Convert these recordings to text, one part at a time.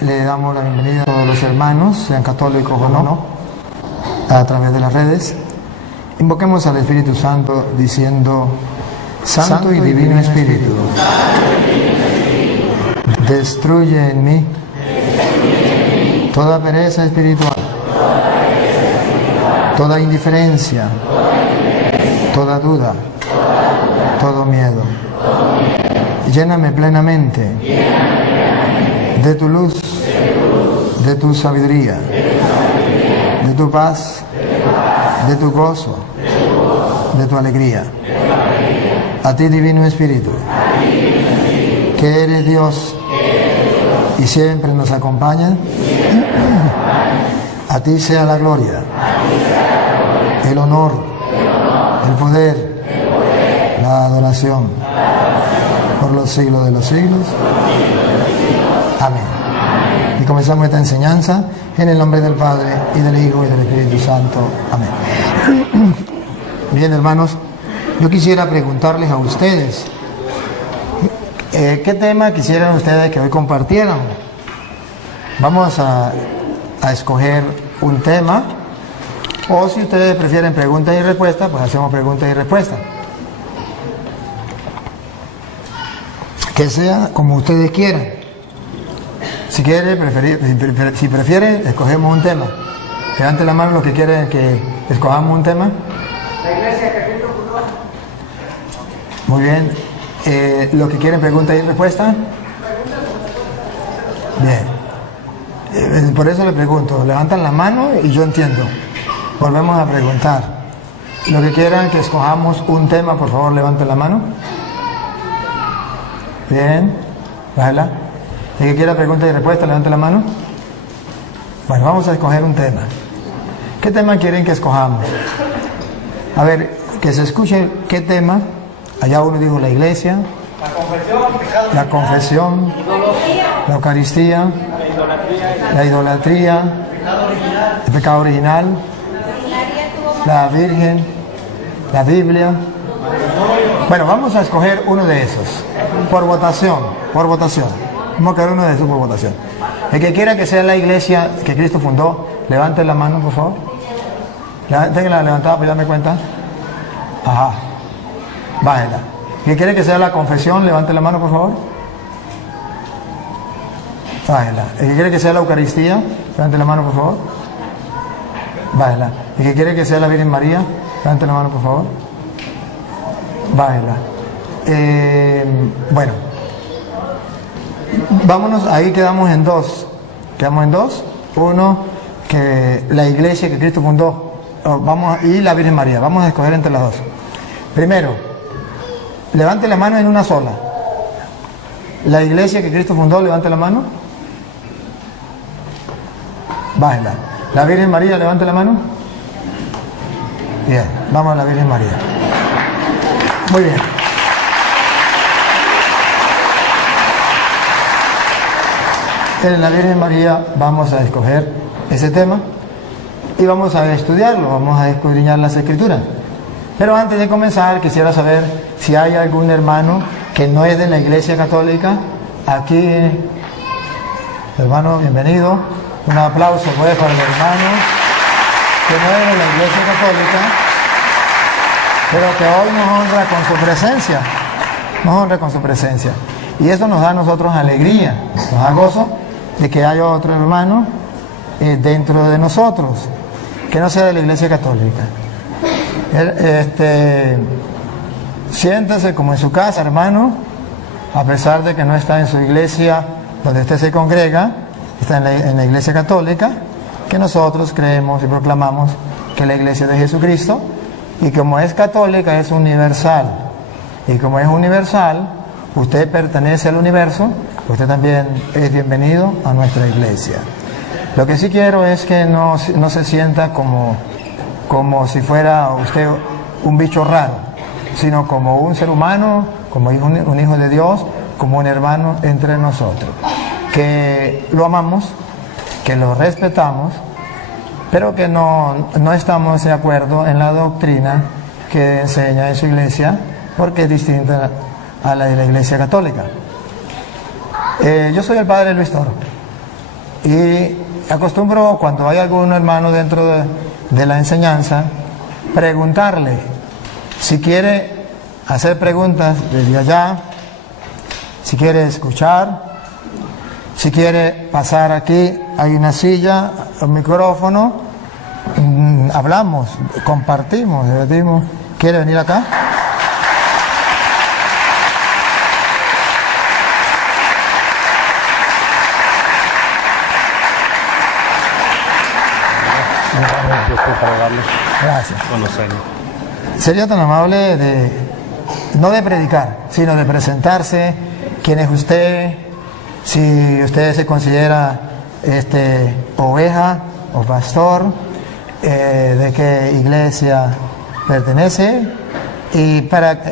le damos la bienvenida a todos los hermanos, sean católicos o no, a través de las redes. Invoquemos al Espíritu Santo diciendo: Santo y Divino Espíritu, destruye en mí toda pereza espiritual, toda indiferencia, toda duda, todo miedo. Lléname plenamente de tu luz, de tu sabiduría, de tu paz, de tu gozo, de tu alegría. A ti, Divino Espíritu, que eres Dios y siempre nos acompaña, a ti sea la gloria, el honor, el poder, la adoración, por los siglos de los siglos. Amén. Y comenzamos esta enseñanza en el nombre del Padre, y del Hijo, y del Espíritu Santo. Amén. Bien, hermanos, yo quisiera preguntarles a ustedes, ¿qué tema quisieran ustedes que hoy compartieran? Vamos a escoger un tema, o si ustedes prefieren preguntas y respuestas, pues hacemos preguntas y respuestas. Que sea como ustedes quieran. Si prefieren, escogemos un tema. Levanten la mano los que quieren que escojamos un tema. La iglesia que Cristo fundó. Muy bien. Los que quieren preguntas y respuestas. Bien. Por eso le pregunto. Levantan la mano y yo entiendo. Volvemos a preguntar. Los que quieran que escojamos un tema, por favor, levanten la mano. Bien, bájala. El que quiera pregunta y respuesta, levante la mano. Bueno, vamos a escoger un tema. ¿Qué tema quieren que escojamos? A ver, que se escuche qué tema. Allá uno dijo la iglesia, la confesión, la Eucaristía, la idolatría, el pecado original, la Virgen, la Biblia. Bueno, vamos a escoger uno de esos. Por votación. Vamos a escoger uno de esos por votación. El que quiera que sea la iglesia que Cristo fundó, levante la mano, por favor. Ténganla levantada para darme cuenta. Ajá. Bájela. El que quiere que sea la confesión, levante la mano, por favor. Bájela. El que quiere que sea la Eucaristía, levante la mano, por favor. Bájela. El que quiere que sea la Virgen María, levante la mano, por favor. Bájela. Bueno, vámonos, ahí quedamos en dos. Uno, que la iglesia que Cristo fundó, y la Virgen María. Vamos a escoger entre las dos. Primero, levante la mano en una sola. La iglesia que Cristo fundó, levante la mano. Bájela. La Virgen María, levante la mano. Bien, vamos a la Virgen María. Muy bien. En la Virgen María vamos a escoger ese tema y vamos a estudiarlo, vamos a escudriñar las Escrituras. Pero antes de comenzar, quisiera saber si hay algún hermano que no es de la Iglesia Católica. Aquí, hermano, bienvenido. Un aplauso pues para el hermano que no es de la Iglesia Católica, pero que hoy nos honra con su presencia. Y eso nos da a nosotros alegría, nos da gozo de que haya otro hermano dentro de nosotros, que no sea de la Iglesia Católica. Siéntase como en su casa, hermano, a pesar de que no está en su iglesia donde usted se congrega, está en la Iglesia Católica, que nosotros creemos y proclamamos que es la Iglesia de Jesucristo, y como es católica es universal. Y como es universal, usted pertenece al universo, usted también es bienvenido a nuestra iglesia. Lo que sí quiero es que no se sienta como si fuera usted un bicho raro, sino como un ser humano, como un hijo de Dios, como un hermano entre nosotros. Que lo amamos, que lo respetamos, pero que no estamos de acuerdo en la doctrina que enseña en su iglesia, porque es distinta a la de la Iglesia Católica. Yo soy el padre Luis Toro. Y acostumbro, cuando hay algún hermano dentro de la enseñanza, preguntarle si quiere hacer preguntas desde allá, si quiere escuchar, si quiere pasar aquí, hay una silla, un micrófono, hablamos, compartimos, debatimos. ¿Quiere venir acá? Gracias. Sería tan amable de, no de predicar, sino de presentarse, quién es usted, si usted se considera oveja o pastor, de qué iglesia pertenece y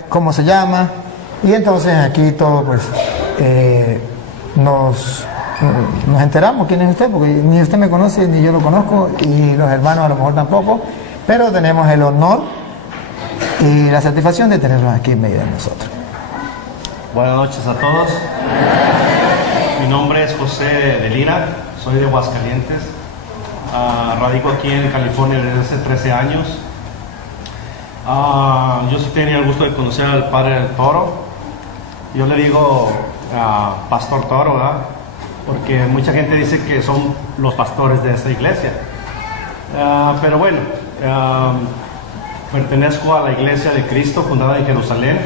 cómo se llama. Y entonces aquí todo pues nos enteramos quién es usted, porque ni usted me conoce ni yo lo conozco y los hermanos a lo mejor tampoco, pero tenemos el honor y la satisfacción de tenerlos aquí en medio de nosotros. Buenas noches a todos. Mi nombre es José de Lira, soy de Aguascalientes. Radico aquí en California desde hace 13 años. Yo sí tenía el gusto de conocer al Padre del Toro. Yo le digo Pastor Toro, ¿verdad? Porque mucha gente dice que son los pastores de esta iglesia. Pero bueno, pertenezco a la Iglesia de Cristo fundada en Jerusalén,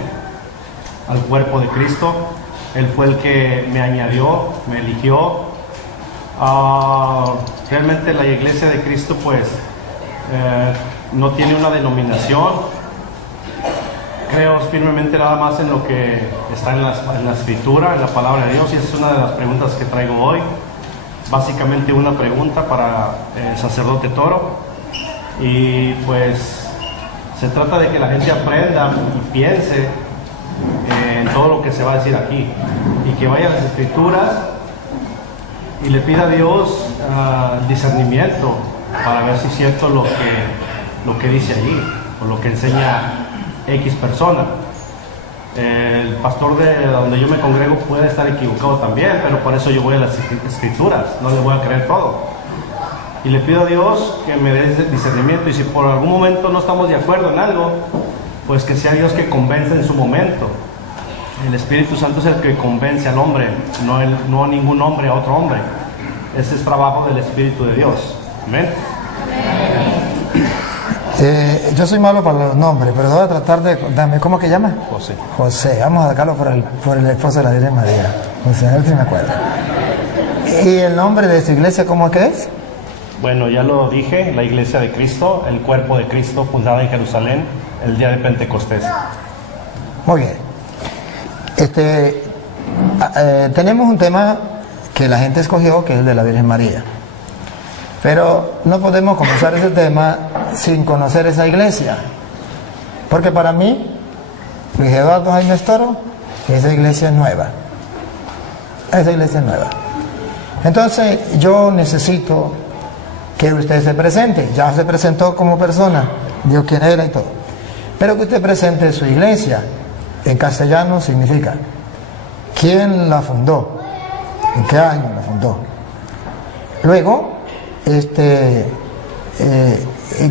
al cuerpo de Cristo. Él fue el que me añadió, me eligió. Realmente la Iglesia de Cristo pues no tiene una denominación. Creo firmemente nada más en lo que está en la Escritura, en la Palabra de Dios, y esa es una de las preguntas que traigo hoy. Básicamente una pregunta para el sacerdote Toro, y pues se trata de que la gente aprenda y piense en todo lo que se va a decir aquí, y que vaya a las Escrituras y le pida a Dios discernimiento para ver si es cierto lo que dice allí, o lo que enseña X persona. El pastor de donde yo me congrego puede estar equivocado también, pero por eso yo voy a las Escrituras, no le voy a creer todo. Y le pido a Dios que me dé discernimiento, y si por algún momento no estamos de acuerdo en algo, pues que sea Dios que convence en su momento. El Espíritu Santo es el que convence al hombre, no ningún hombre a otro hombre. Ese es trabajo del Espíritu de Dios. Amén. Yo soy malo para los nombres, pero voy a tratar de darme. ¿Cómo que llama? José. José, vamos a sacarlo por el esposo de la Virgen María. José, a ver si me acuerdo. ¿Y el nombre de su iglesia cómo que es? Bueno, ya lo dije, la Iglesia de Cristo, el cuerpo de Cristo, fundada en Jerusalén el día de Pentecostés. Muy bien. Tenemos un tema que la gente escogió, que es el de la Virgen María. Pero no podemos comenzar ese tema sin conocer esa iglesia. Porque para mí, Luis Eduardo Jaime Toro, esa iglesia es nueva. Esa iglesia es nueva. Entonces yo necesito que usted se presente. Ya se presentó como persona, dijo quién era y todo. Pero que usted presente su iglesia. En castellano significa quién la fundó, en qué año la fundó. Luego,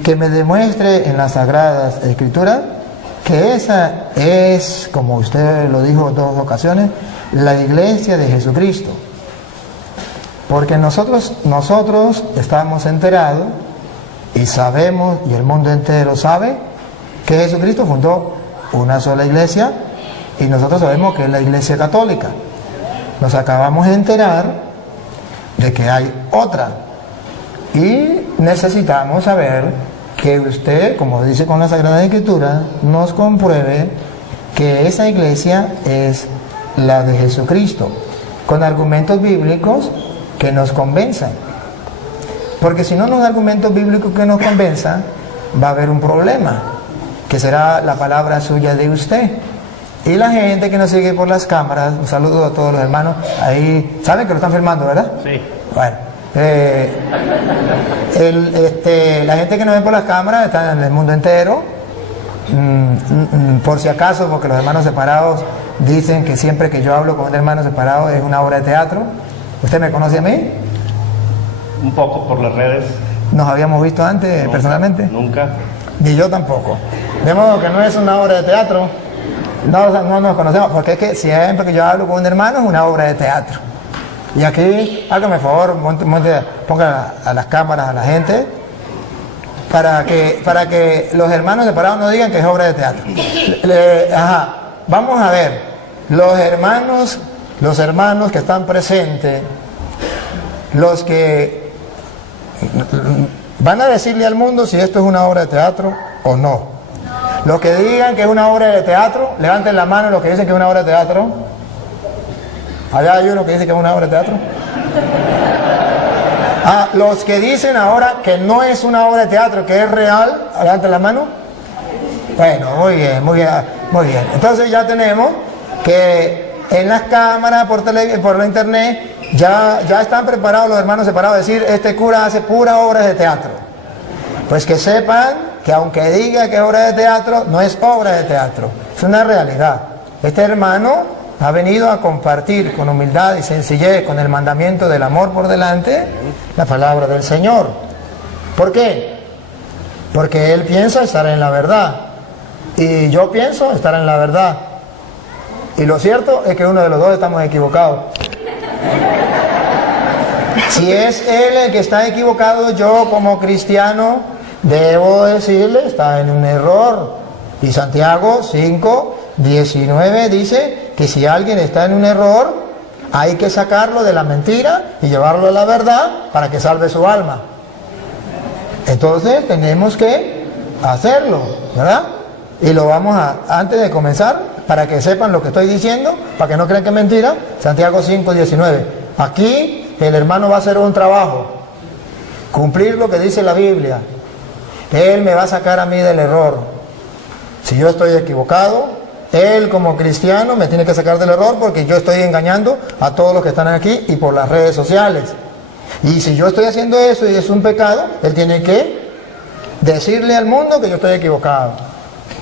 que me demuestre en las Sagradas Escrituras que esa es, como usted lo dijo en 2 ocasiones, la iglesia de Jesucristo. Porque nosotros estamos enterados y sabemos, y el mundo entero sabe, que Jesucristo fundó una sola iglesia, y nosotros sabemos que es la Iglesia Católica. Nos acabamos de enterar de que hay otra, y necesitamos saber que usted, como dice con la Sagrada Escritura, nos compruebe que esa iglesia es la de Jesucristo, con argumentos bíblicos que nos convenzan. Porque si no nos da argumentos bíblicos que nos convenzan, va a haber un problema, que será la palabra suya de usted. Y la gente que nos sigue por las cámaras, un saludo a todos los hermanos, ahí, ¿saben que lo están filmando, verdad? Sí. Bueno, la gente que nos ve por las cámaras está en el mundo entero. Por si acaso, porque los hermanos separados dicen que siempre que yo hablo con un hermano separado es una obra de teatro. ¿Usted me conoce a mí? un poco por las redes. ¿Nos habíamos visto antes personalmente? Nunca. Ni yo tampoco. De modo que no es una obra de teatro. No nos conocemos, porque es que siempre que yo hablo con un hermano es una obra de teatro. Y aquí, hágame favor, ponga a las cámaras a la gente para que los hermanos separados no digan que es obra de teatro. Vamos a ver, los hermanos que están presentes, los que van a decirle al mundo si esto es una obra de teatro o no. Los que digan que es una obra de teatro, levanten la mano los que dicen que es una obra de teatro. Allá hay uno que dice que es una obra de teatro. Los que dicen ahora que no es una obra de teatro, que es real, levanten la mano. Bueno, muy bien. Entonces ya tenemos que en las cámaras, por la internet, ya están preparados los hermanos separados a decir, este cura hace pura obra de teatro. Pues que sepan que aunque diga que es obra de teatro, no es obra de teatro, es una realidad. Este hermano ha venido a compartir con humildad y sencillez, con el mandamiento del amor por delante, la palabra del Señor. ¿Por qué? Porque él piensa estar en la verdad y yo pienso estar en la verdad. Y lo cierto es que uno de los dos estamos equivocados. Si es él el que está equivocado, yo como cristiano debo decirle, está en un error. Y Santiago 5:19 dice que si alguien está en un error, hay que sacarlo de la mentira y llevarlo a la verdad para que salve su alma. Entonces tenemos que hacerlo, ¿verdad? Y lo vamos antes de comenzar, para que sepan lo que estoy diciendo, para que no crean que es mentira, Santiago 5:19. Aquí el hermano va a hacer un trabajo, cumplir lo que dice la Biblia. Él me va a sacar a mí del error. Si yo estoy equivocado, él como cristiano me tiene que sacar del error porque yo estoy engañando a todos los que están aquí y por las redes sociales. Y si yo estoy haciendo eso y es un pecado, él tiene que decirle al mundo que yo estoy equivocado.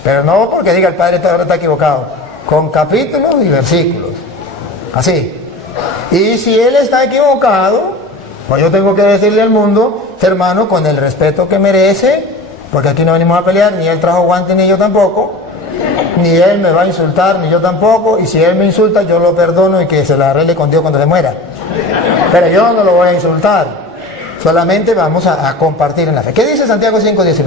Pero no porque diga el padre está equivocado, con capítulos y versículos. Así. Y si él está equivocado, pues yo tengo que decirle al mundo, hermano, con el respeto que merece, porque aquí no venimos a pelear, ni él trajo guantes ni yo tampoco, ni él me va a insultar, ni yo tampoco, y si él me insulta yo lo perdono y que se la arregle con Dios cuando se muera. Pero yo no lo voy a insultar, solamente vamos a compartir en la fe. ¿Qué dice Santiago 5:19?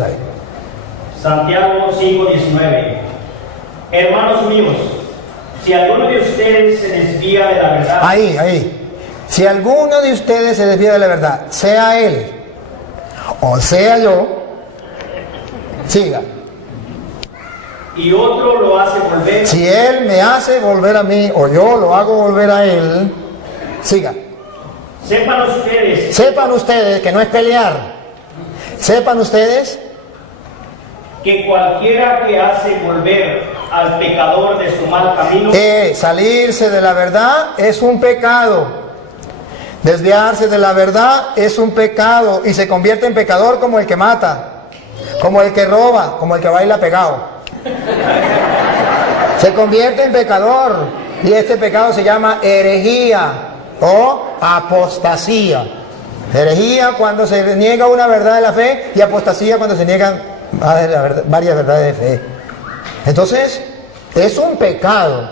Santiago 5:19. Hermanos míos, si alguno de ustedes se desvía de la verdad... Ahí. Si alguno de ustedes se desvía de la verdad, sea él o sea yo, siga. Y otro lo hace volver... Si él me hace volver a mí o yo lo hago volver a él, siga. Sepan ustedes que no es pelear. Sepan ustedes que cualquiera que hace volver al pecador de su mal camino... salirse de la verdad es un pecado. Desviarse de la verdad es un pecado y se convierte en pecador como el que mata, como el que roba, como el que baila pegado. Se convierte en pecador y este pecado se llama herejía o apostasía. Herejía cuando se niega una verdad de la fe y apostasía cuando se niegan varias verdades de fe. Entonces, es un pecado,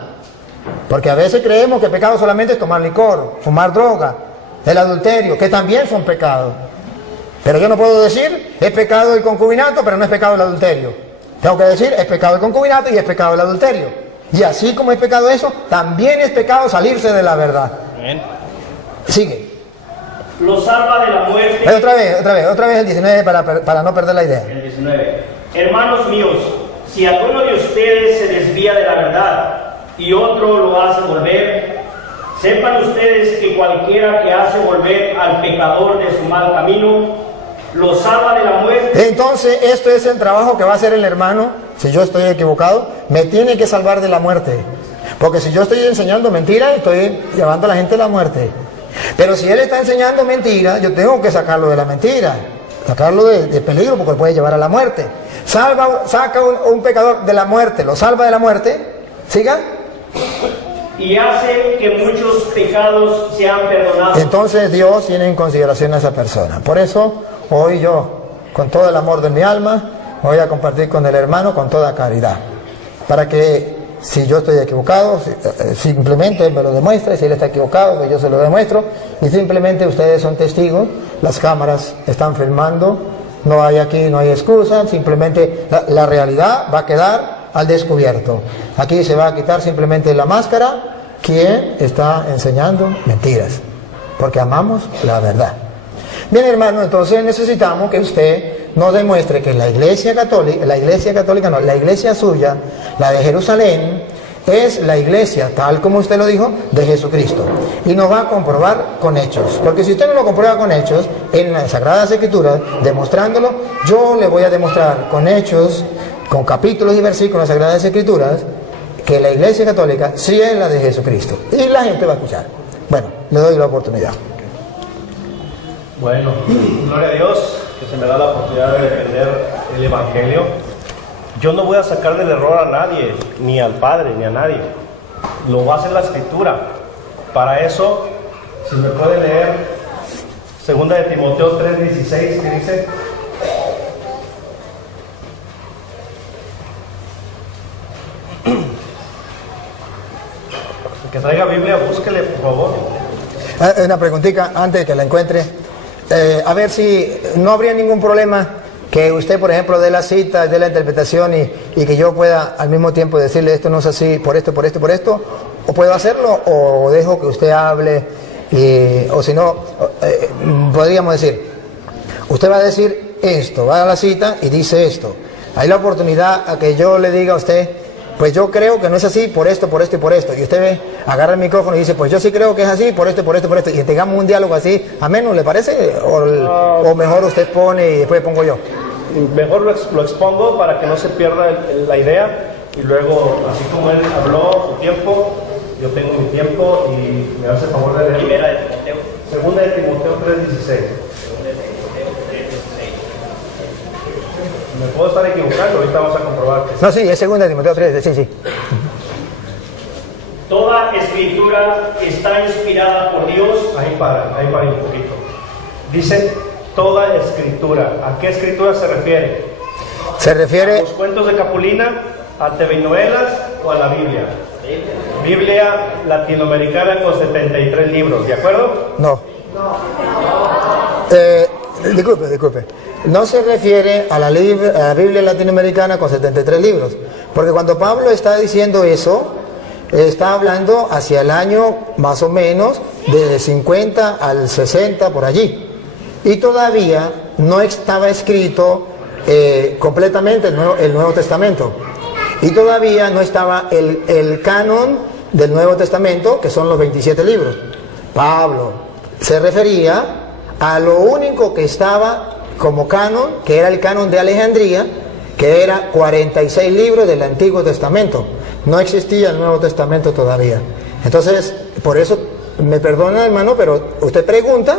porque a veces creemos que pecado solamente es tomar licor, fumar droga, el adulterio, que también son pecados. Pero yo no puedo decir, es pecado el concubinato, pero no es pecado el adulterio. Tengo que decir, es pecado el concubinato y es pecado el adulterio. Y así como es pecado eso, también es pecado salirse de la verdad. Amén. Sigue. Lo salva de la muerte... Otra vez el 19 para no perder la idea. El 19. Hermanos míos, si alguno de ustedes se desvía de la verdad y otro lo hace volver, sepan ustedes que cualquiera que hace volver al pecador de su mal camino, lo salva de la muerte. Entonces, esto es el trabajo que va a hacer el hermano. Si yo estoy equivocado, me tiene que salvar de la muerte. Porque si yo estoy enseñando mentira, estoy llevando a la gente a la muerte. Pero si él está enseñando mentira, yo tengo que sacarlo de la mentira, sacarlo de peligro, porque puede llevar a la muerte. Saca un pecador de la muerte, lo salva de la muerte. Siga. y hace que muchos pecados sean perdonados. Entonces Dios tiene en consideración a esa persona. Por eso hoy yo, con todo el amor de mi alma, voy a compartir con el hermano con toda caridad, para que si yo estoy equivocado, simplemente él me lo demuestre. Si él está equivocado, que yo se lo demuestro, y simplemente ustedes son testigos. Las cámaras están filmando, no hay excusa, simplemente la realidad va a quedar al descubierto. Aquí se va a quitar simplemente la máscara quien está enseñando mentiras, porque amamos la verdad. Bien, hermano, entonces necesitamos que usted nos demuestre que la iglesia suya, la de Jerusalén, es la iglesia, tal como usted lo dijo, de Jesucristo. Y nos va a comprobar con hechos. Porque si usted no lo comprueba con hechos, en las Sagradas Escrituras, demostrándolo, yo le voy a demostrar con hechos, con capítulos y versículos de las Sagradas Escrituras, que la iglesia católica sí es la de Jesucristo. Y la gente va a escuchar. Bueno, le doy la oportunidad. Bueno, gloria a Dios que se me da la oportunidad de defender el Evangelio. Yo no voy a sacar del error a nadie, ni al Padre, ni a nadie. Lo va a hacer la Escritura. Para eso, si me puede leer 2 de Timoteo 3:16, que dice: el que traiga Biblia, búsquele, por favor. Una preguntita antes de que la encuentre. A ver si no habría ningún problema que usted, por ejemplo, dé la cita, dé la interpretación y que yo pueda al mismo tiempo decirle esto no es así, por esto, o puedo hacerlo, o dejo que usted hable, o si no, podríamos decir, usted va a decir esto, va a la cita y dice esto. Hay la oportunidad a que yo le diga a usted, pues yo creo que no es así, por esto, y por esto. Y usted agarra el micrófono y didice, pues yo sí creo que es así, por esto. Y tengamos un diálogo así, ameno, ¿le parece? O mejor usted pone y después pongo yo. Mejor lo expongo para que no se pierda la idea. Y luego, así como él habló su tiempo, yo tengo mi tiempo y me hace el favor de leer. Primera de Timoteo. Segunda de Timoteo 3:16. Me puedo estar equivocando, ahorita vamos a comprobar que sí. No, sí, es 2 de Timoteo 3, sí. Toda escritura está inspirada por Dios. Ahí para un poquito. Dice toda escritura. ¿A qué escritura se refiere? Se refiere... ¿A los cuentos de Capulina, a TV-novelas o a la Biblia? Biblia latinoamericana con 73 libros, ¿de acuerdo? No. Disculpe. No se refiere a la Biblia latinoamericana con 73 libros. Porque cuando Pablo está diciendo eso, está hablando hacia el año más o menos de 50 al 60 por allí. Y todavía no estaba escrito completamente el Nuevo Testamento. Y todavía no estaba el canon del Nuevo Testamento, que son los 27 libros. Pablo se refería a lo único que estaba como canon, que era el canon de Alejandría, que era 46 libros del Antiguo Testamento. No existía el Nuevo Testamento todavía. Entonces, por eso, me perdona, hermano, pero usted pregunta,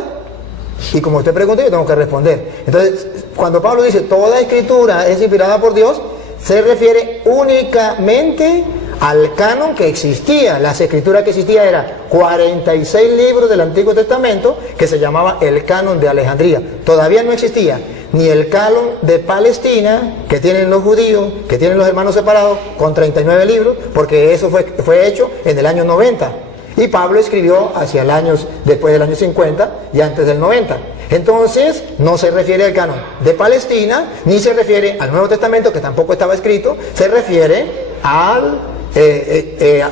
y como usted pregunta, yo tengo que responder. Entonces, cuando Pablo dice, toda escritura es inspirada por Dios, se refiere únicamente al canon que existía. Las escrituras que existía eran 46 libros del Antiguo Testamento, que se llamaba el canon de Alejandría. Todavía no existía ni el canon de Palestina, que tienen los judíos, que tienen los hermanos separados, con 39 libros, porque eso fue hecho en el año 90. Y Pablo escribió hacia el año, después del año 50 y antes del 90. Entonces, no se refiere al canon de Palestina, ni se refiere al Nuevo Testamento, que tampoco estaba escrito, se refiere a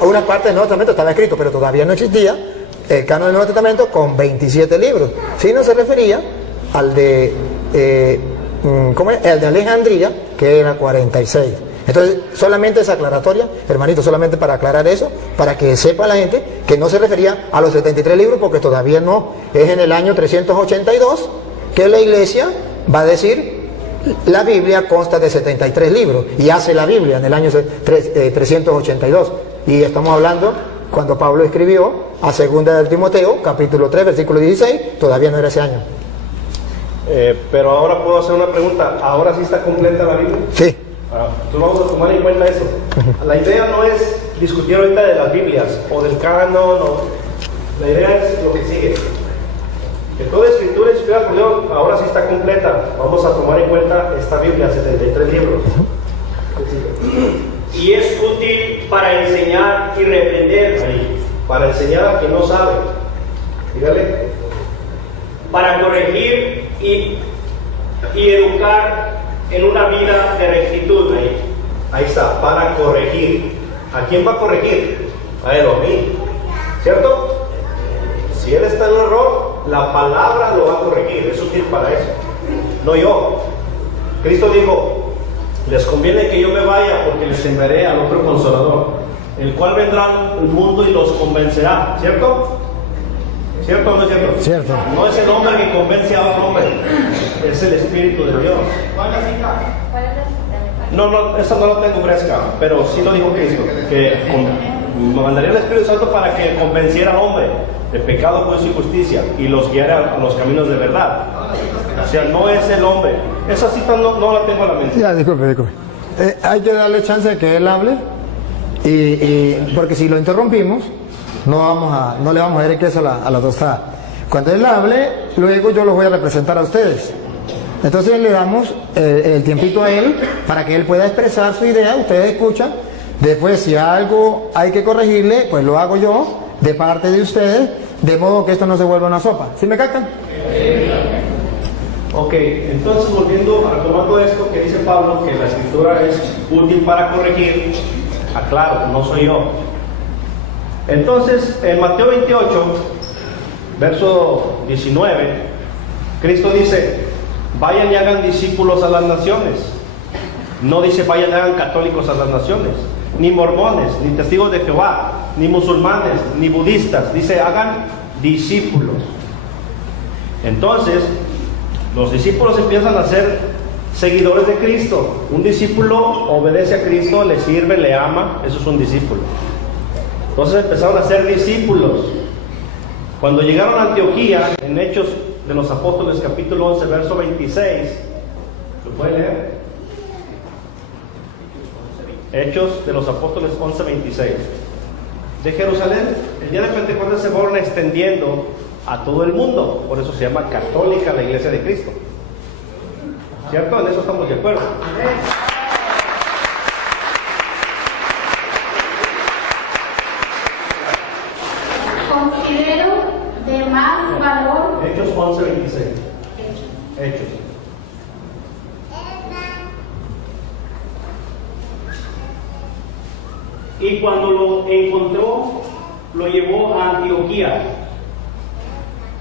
una parte del Nuevo Testamento estaba escrito, pero todavía no existía el canon del Nuevo Testamento con 27 libros. Si no se refería al de el de Alejandría, que era 46. Entonces, solamente esa aclaratoria, hermanito, solamente para aclarar eso, para que sepa la gente que no se refería a los 73 libros, porque todavía no. Es en el año 382 que la iglesia va a decir, la Biblia consta de 73 libros, y hace la Biblia en el año 382. Y estamos hablando, cuando Pablo escribió a 2 de Timoteo, capítulo 3, versículo 16, todavía no era ese año. Pero ahora puedo hacer una pregunta. ¿Ahora sí está completa la Biblia? Sí. Entonces vamos a tomar en cuenta eso. La idea no es discutir ahorita de las Biblias o del canon. La idea es lo que sigue. Que toda escritura inspirada por Dios ahora sí está completa. Vamos a tomar en cuenta esta Biblia, 73 libros. Y es útil para enseñar y reprender. Ahí, para enseñar a quien no sabe. Dígale. Para corregir y educar en una vida de rectitud. Ahí está, para corregir. ¿A quién va a corregir? A él o a mí. ¿Cierto? Si él está en un error, la palabra lo va a corregir. Es útil para eso. No yo. Cristo dijo: les conviene que yo me vaya, porque les enviaré al otro Consolador, el cual vendrá al mundo y los convencerá. ¿Cierto? ¿Cierto o no es cierto? Cierto. No es el hombre que convence a otro hombre, es el Espíritu de Dios. No, esa no la tengo fresca, pero sí lo dijo Cristo, que mandaría el Espíritu Santo para que convenciera al hombre de pecado, juicio y justicia, y los guiara a los caminos de verdad. O sea, no es el hombre. Esa cita no la tengo a la mente. Ya, disculpe. Hay que darle chance de que él hable, porque si lo interrumpimos, no le vamos a dar el queso a la tostada. Cuando él hable, luego yo los voy a representar a ustedes. Entonces le damos el tiempito a él para que él pueda expresar su idea. Ustedes escuchan. Después, si algo hay que corregirle, pues lo hago yo de parte de ustedes, de modo que esto no se vuelva una sopa. ¿Sí me captan? Ok, entonces volviendo a retomando esto que dice Pablo, que la escritura es útil para corregir, aclaro, no soy yo. Entonces, en Mateo 28, verso 19, Cristo dice: vayan y hagan discípulos a las naciones. No dice vayan y hagan católicos a las naciones, ni mormones, ni testigos de Jehová, ni musulmanes, ni budistas. Dice hagan discípulos. Entonces, los discípulos empiezan a ser seguidores de Cristo. Un discípulo obedece a Cristo, le sirve, le ama. Eso es un discípulo. Entonces empezaron a ser discípulos. Cuando llegaron a Antioquía, en Hechos de los Apóstoles, capítulo 11, verso 26, ¿lo puede leer? Hechos de los Apóstoles 11, 26. De Jerusalén, el día de Pentecostés se fueron extendiendo a todo el mundo. Por eso se llama católica la Iglesia de Cristo. ¿Cierto? En eso estamos de acuerdo. Considero de más valor. Hechos 11, 26. Hechos. Y cuando lo encontró, lo llevó a Antioquía.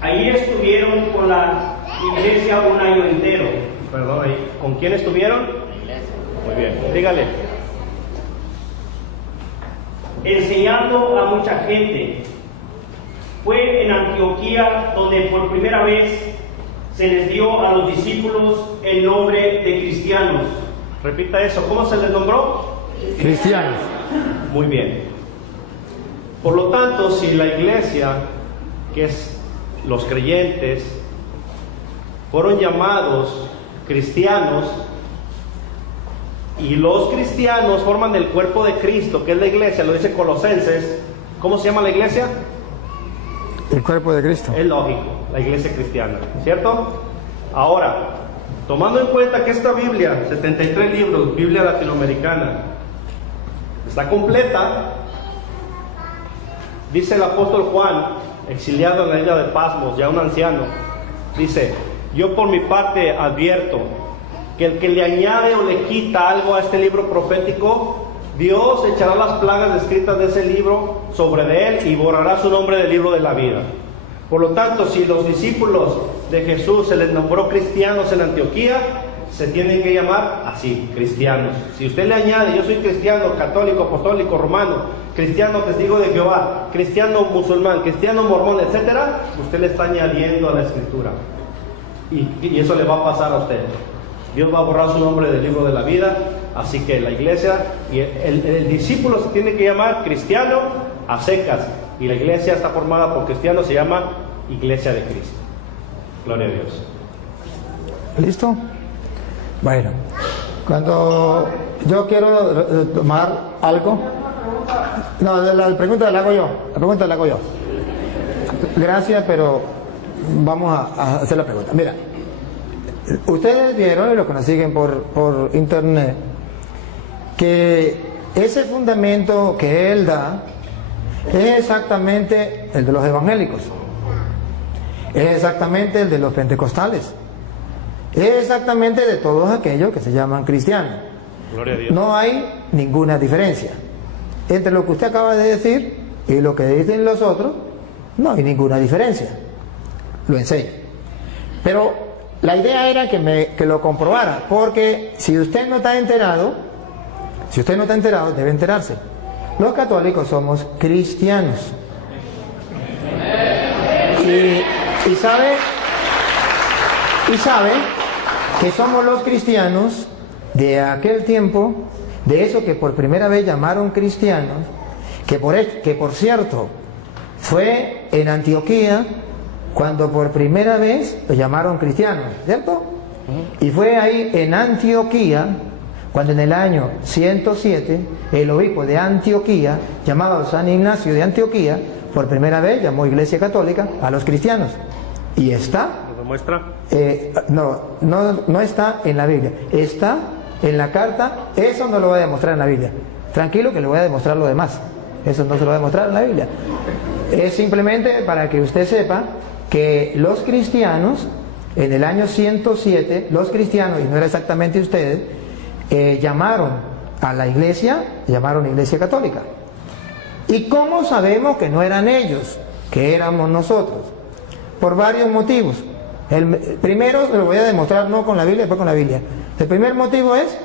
Allí estuvieron con la iglesia un año entero. Perdón, ahí. ¿Con quién estuvieron? Muy bien, dígale. Enseñando a mucha gente. Fue en Antioquía donde por primera vez se les dio a los discípulos el nombre de cristianos. Repita eso. ¿Cómo se les nombró? Cristianos. Muy bien. Por lo tanto, si la iglesia, que es los creyentes, fueron llamados cristianos, y los cristianos forman el cuerpo de Cristo, que es la iglesia, lo dice Colosenses. ¿Cómo se llama la iglesia? El cuerpo de Cristo. Es lógico, la iglesia cristiana, ¿cierto? Ahora, tomando en cuenta que esta Biblia, 73 libros, Biblia latinoamericana, está completa, dice el apóstol Juan, exiliado en la isla de Pasmos, ya un anciano, dice: yo por mi parte advierto que el que le añade o le quita algo a este libro profético, Dios echará las plagas descritas de ese libro sobre de él y borrará su nombre del libro de la vida. Por lo tanto, si los discípulos de Jesús se les nombró cristianos en Antioquía, se tienen que llamar así, cristianos. Si usted le añade: yo soy cristiano, católico, apostólico, romano, cristiano, testigo de Jehová, cristiano musulmán, cristiano mormón, etcétera, usted le está añadiendo a la escritura. Y eso le va a pasar a usted. Dios va a borrar su nombre del libro de la vida. Así que la iglesia y el discípulo se tiene que llamar cristiano a secas. Y la iglesia está formada por cristianos, se llama Iglesia de Cristo. Gloria a Dios. ¿Listo? Bueno, cuando yo quiero tomar algo, No, la pregunta la hago yo. La pregunta la hago yo. Gracias, pero vamos a hacer la pregunta. Mira, ustedes vieron, y los que nos siguen por internet, que ese fundamento que él da es exactamente el de los evangélicos, es exactamente el de los pentecostales, es exactamente de todos aquellos que se llaman cristianos. Gloria a Dios. No hay ninguna diferencia entre lo que usted acaba de decir y lo que dicen los otros. No hay ninguna diferencia. Lo enseño. Pero la idea era que lo comprobara, porque si usted no está enterado, debe enterarse. Los católicos somos cristianos. Y sabe que somos los cristianos de aquel tiempo, de eso que por primera vez llamaron cristianos, que por cierto fue en Antioquía cuando por primera vez lo llamaron cristianos, ¿cierto? Y fue ahí en Antioquía cuando en el año 107 el obispo de Antioquía, llamado San Ignacio de Antioquía, por primera vez llamó Iglesia Católica a los cristianos. Y está, ¿Nos demuestra? no está en la Biblia, está en la carta. Eso no lo voy a demostrar en la Biblia. Tranquilo que le voy a demostrar lo demás. Eso no se lo voy a demostrar en la Biblia. Es simplemente para que usted sepa que los cristianos, en el año 107, los cristianos, y no era exactamente ustedes, llamaron a la iglesia, llamaron Iglesia Católica. ¿Y cómo sabemos que no eran ellos, que éramos nosotros? Por varios motivos. El primero se lo voy a demostrar no con la Biblia, después con la Biblia. El primer motivo es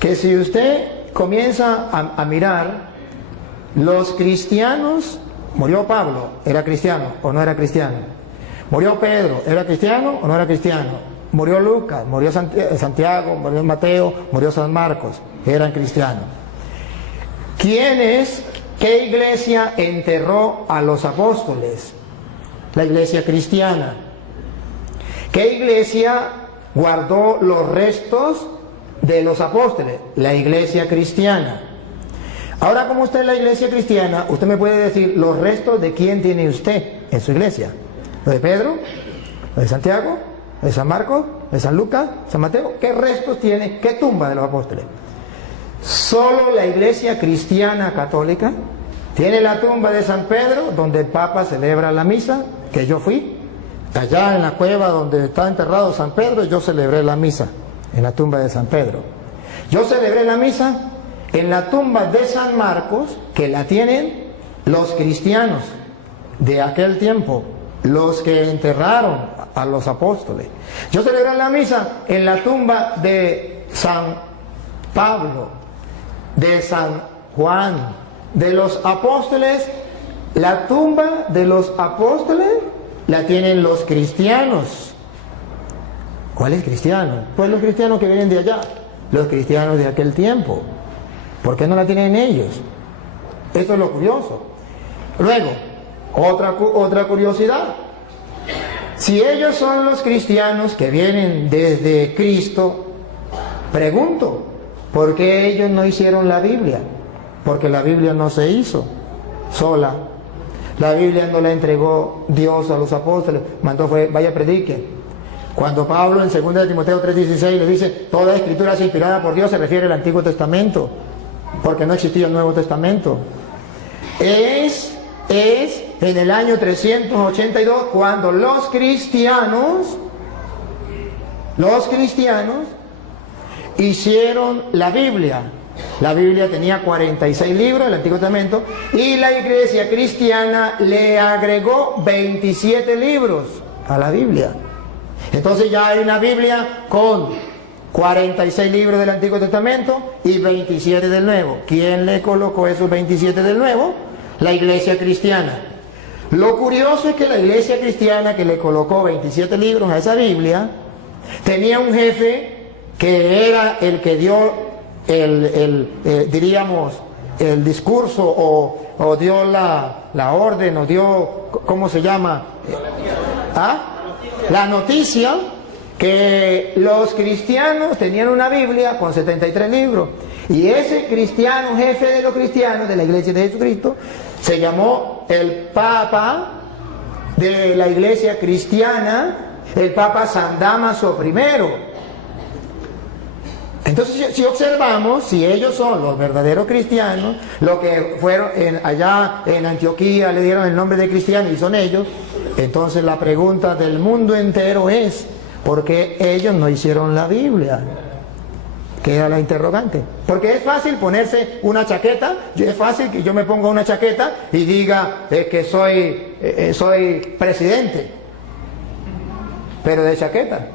que si usted comienza a mirar, los cristianos, murió Pablo, ¿era cristiano o no era cristiano? Murió Pedro, ¿era cristiano o no era cristiano? Murió Lucas, murió Santiago, murió Mateo, murió San Marcos, eran cristianos. ¿Qué iglesia enterró a los apóstoles? La iglesia cristiana. ¿Qué iglesia guardó los restos de los apóstoles? La iglesia cristiana. Ahora, como usted es la iglesia cristiana, usted me puede decir los restos de quién tiene usted en su iglesia. ¿Lo de Pedro? ¿Lo de Santiago? ¿Lo de San Marcos? ¿Lo de San Lucas? ¿San Mateo? ¿Qué restos tiene? ¿Qué tumba de los apóstoles? Solo la iglesia cristiana católica tiene la tumba de San Pedro, donde el Papa celebra la misa, que yo fui. Allá en la cueva donde está enterrado San Pedro, yo celebré la misa, en la tumba de San Pedro. Yo celebré la misa en la tumba de San Marcos, que la tienen los cristianos de aquel tiempo, los que enterraron a los apóstoles. Yo celebré la misa en la tumba de San Pablo, de San Juan, de los apóstoles. La tumba de los apóstoles la tienen los cristianos. ¿Cuáles cristianos? Pues los cristianos que vienen de allá, los cristianos de aquel tiempo. ¿Por qué no la tienen ellos? Esto es lo curioso. Luego, otra curiosidad. Si ellos son los cristianos que vienen desde Cristo, pregunto, ¿por qué ellos no hicieron la Biblia? Porque la Biblia no se hizo sola. La Biblia no la entregó Dios a los apóstoles, mandó fue, vaya prediquen. Cuando Pablo en 2 Timoteo 3:16 le dice, toda escritura es inspirada por Dios, se refiere al Antiguo Testamento, porque no existía el Nuevo Testamento. Es en el año 382 cuando los cristianos hicieron la Biblia. La Biblia tenía 46 libros, el Antiguo Testamento, y la iglesia cristiana le agregó 27 libros a la Biblia. Entonces ya hay una Biblia con 46 libros del Antiguo Testamento y 27 del Nuevo. ¿Quién le colocó esos 27 del Nuevo? La iglesia cristiana. Lo curioso es que la iglesia cristiana que le colocó 27 libros a esa Biblia tenía un jefe que era el que dio diríamos el discurso o dio la orden o dio, ¿cómo se llama? La noticia que los cristianos tenían una Biblia con 73 libros Y ese cristiano, jefe de los cristianos de la iglesia de Jesucristo, se llamó el Papa de la iglesia cristiana, el Papa San Dámaso I. Entonces, si observamos, si ellos son los verdaderos cristianos, lo que fueron allá en Antioquía le dieron el nombre de cristiano y son ellos, entonces la pregunta del mundo entero es, ¿por qué ellos no hicieron la Biblia? Queda la interrogante. Porque es fácil ponerse una chaqueta, es fácil que yo me ponga una chaqueta y diga que soy presidente, pero de chaqueta,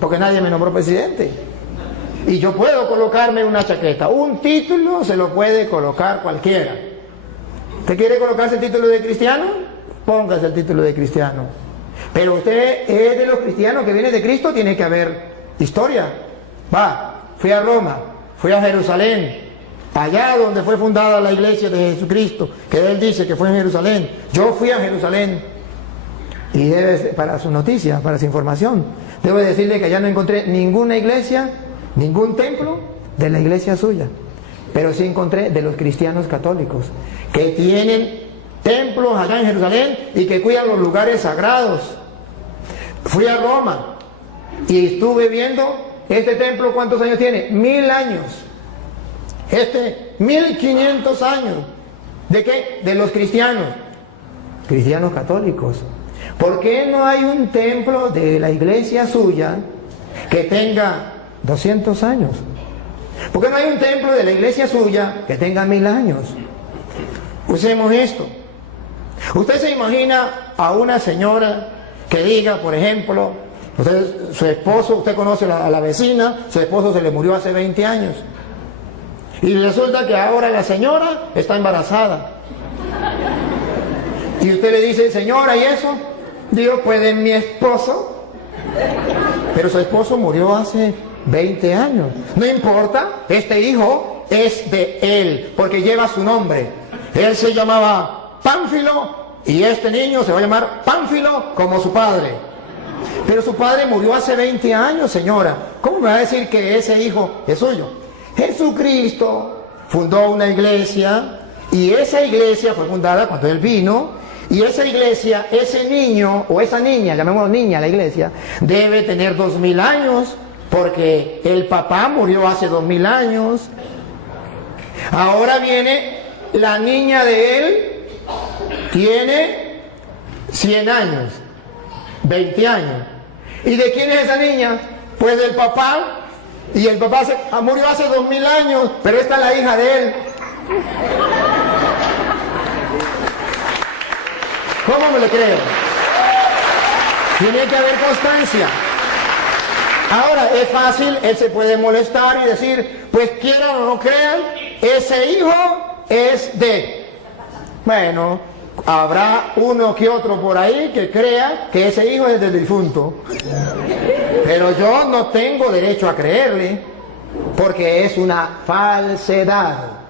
porque nadie me nombró presidente. Y yo puedo colocarme una chaqueta, un título se lo puede colocar cualquiera. ¿Usted quiere colocarse el título de cristiano? Póngase el título de cristiano. Pero usted es de los cristianos que viene de Cristo, tiene que haber historia. Fui a Roma, fui a Jerusalén, allá donde fue fundada la iglesia de Jesucristo, que él dice que fue en Jerusalén. Yo fui a Jerusalén. Y para su noticia, para su información, debo decirle que allá no encontré ninguna iglesia, ningún templo de la iglesia suya, pero sí encontré de los cristianos católicos que tienen templos allá en Jerusalén y que cuidan los lugares sagrados. Fui a Roma y estuve viendo este templo. ¿Cuántos años tiene? 1000 años. 1500 años. ¿De qué? De los cristianos católicos. ¿Por qué no hay un templo de la iglesia suya que tenga 200 años? ¿Por qué no hay un templo de la iglesia suya que tenga 1000 años? Usemos esto. Usted se imagina a una señora que diga, por ejemplo, su esposo, usted conoce a la vecina, su esposo se le murió hace 20 años. Y resulta que ahora la señora está embarazada. Y usted le dice, señora, ¿y eso? Digo, pues de mi esposo. Pero su esposo murió hace 20 años. No importa, este hijo es de él, porque lleva su nombre. Él se llamaba Pánfilo y este niño se va a llamar Pánfilo como su padre. Pero su padre murió hace 20 años, señora. ¿Cómo me va a decir que ese hijo es suyo? Jesucristo fundó una iglesia y esa iglesia fue fundada cuando él vino. Y esa iglesia, ese niño o esa niña, llamémoslo niña la iglesia, debe tener 2000 años, porque el papá murió hace 2000 años. Ahora viene la niña de él, tiene 100 años, 20 años. ¿Y de quién es esa niña? Pues del papá. Y el papá murió hace 2000 años, pero esta es la hija de él. ¿Cómo me lo creo? Tiene que haber constancia. Ahora, es fácil, él se puede molestar y decir, pues quieran o no crean, ese hijo es de... Bueno, habrá uno que otro por ahí que crea que ese hijo es del difunto. Pero yo no tengo derecho a creerle, porque es una falsedad.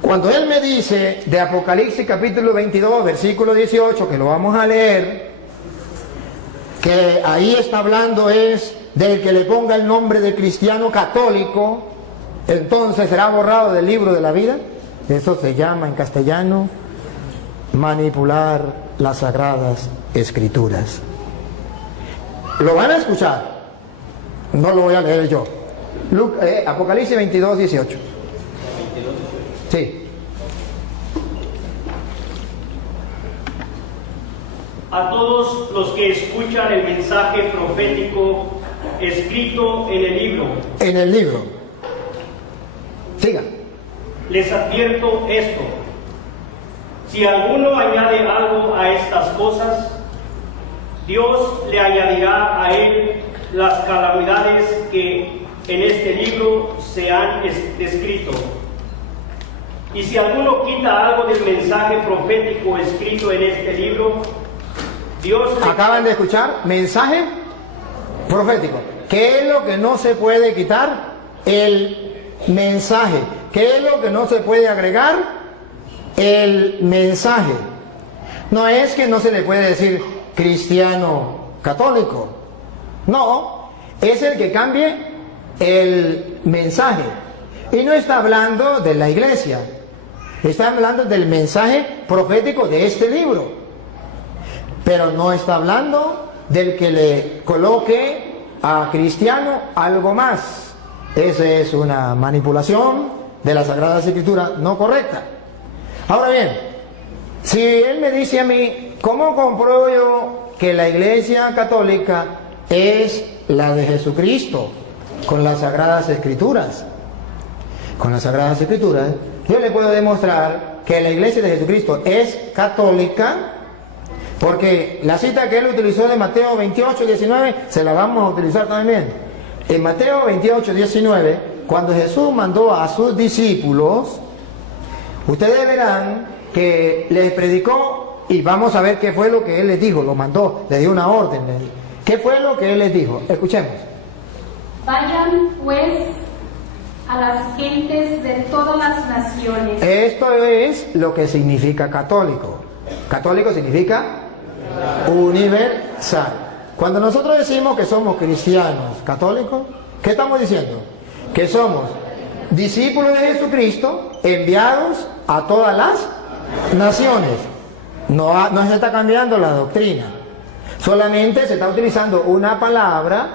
Cuando él me dice de Apocalipsis capítulo 22, versículo 18, que lo vamos a leer, que ahí está hablando es del que le ponga el nombre de cristiano católico, entonces será borrado del libro de la vida. Eso se llama en castellano manipular las sagradas escrituras. Lo van a escuchar, no lo voy a leer yo. Apocalipsis 22, 18. Sí. A todos los que escuchan el mensaje profético escrito en el libro. En el libro. Siga. Les advierto esto: si alguno añade algo a estas cosas, Dios le añadirá a él las calamidades que en este libro se han descrito. Y si alguno quita algo del mensaje profético escrito en este libro, Dios... Acaban de escuchar, mensaje profético. ¿Qué es lo que no se puede quitar? El mensaje. ¿Qué es lo que no se puede agregar? El mensaje. No es que no se le puede decir cristiano católico. No, es el que cambie el mensaje. Y no está hablando de la iglesia, está hablando del mensaje profético de este libro. Pero no está hablando del que le coloque a cristiano algo más. Esa es una manipulación de la Sagrada Escritura no correcta. Ahora bien, si él me dice a mí, ¿cómo compruebo yo que la Iglesia Católica es la de Jesucristo con las Sagradas Escrituras? Con las Sagradas Escrituras, yo le puedo demostrar que la Iglesia de Jesucristo es católica, porque la cita que él utilizó de Mateo 28, 19, se la vamos a utilizar también. En Mateo 28, 19, cuando Jesús mandó a sus discípulos, ustedes verán que les predicó, y vamos a ver qué fue lo que él les dijo, lo mandó, le dio una orden. ¿Qué fue lo que él les dijo? Escuchemos. Vayan pues a las gentes de todas las naciones. Esto es lo que significa católico. Católico significa universal. Cuando nosotros decimos que somos cristianos católicos, ¿qué estamos diciendo? Que somos discípulos de Jesucristo enviados a todas las naciones. No se está cambiando la doctrina, solamente se está utilizando una palabra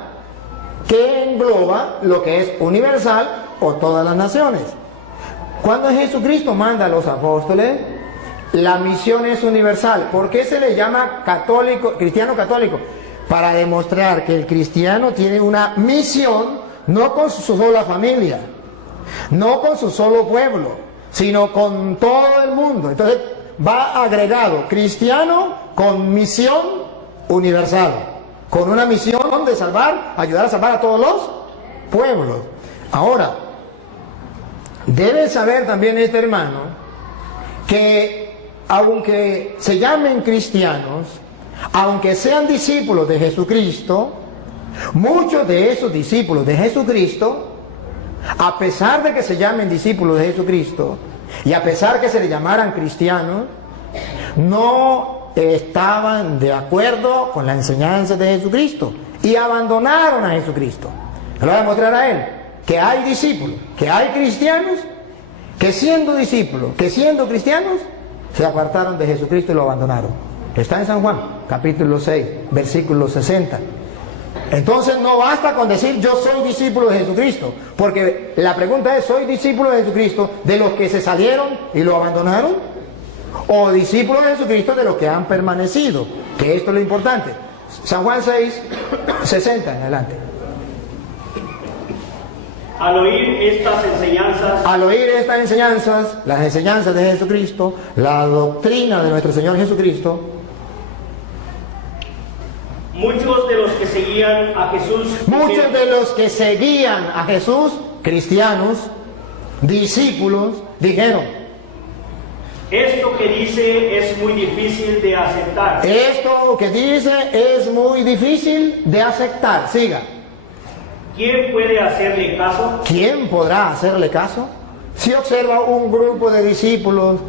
que engloba lo que es universal o todas las naciones. Cuando Jesucristo manda a los apóstoles, la misión es universal. ¿Por qué se le llama católico, cristiano católico? Para demostrar que el cristiano tiene una misión, no con su sola familia, no con su solo pueblo, sino con todo el mundo. Entonces va agregado cristiano con misión universal, con una misión de salvar, ayudar a salvar a todos los pueblos. Ahora, debe saber también este hermano que aunque se llamen cristianos, aunque sean discípulos de Jesucristo, muchos de esos discípulos de Jesucristo, a pesar de que se llamen discípulos de Jesucristo y a pesar que se le llamaran cristianos, no estaban de acuerdo con la enseñanza de Jesucristo y abandonaron a Jesucristo. Le voy a mostrar a él que hay discípulos, que hay cristianos que siendo discípulos, que siendo cristianos, se apartaron de Jesucristo y lo abandonaron. Está en San Juan, capítulo 6, versículo 60. Entonces no basta con decir yo soy discípulo de Jesucristo, porque la pregunta es, ¿soy discípulo de Jesucristo de los que se salieron y lo abandonaron? ¿O discípulo de Jesucristo de los que han permanecido? Que esto es lo importante. San Juan 6, 60 en adelante. Al oír estas enseñanzas, las enseñanzas de Jesucristo, la doctrina de nuestro Señor Jesucristo, muchos de los que seguían a Jesús, cristianos, discípulos, dijeron: esto que dice es muy difícil de aceptar. Esto que dice es muy difícil de aceptar. Siga. ¿Quién puede hacerle caso? ¿Quién podrá hacerle caso? Si observa un grupo de discípulos,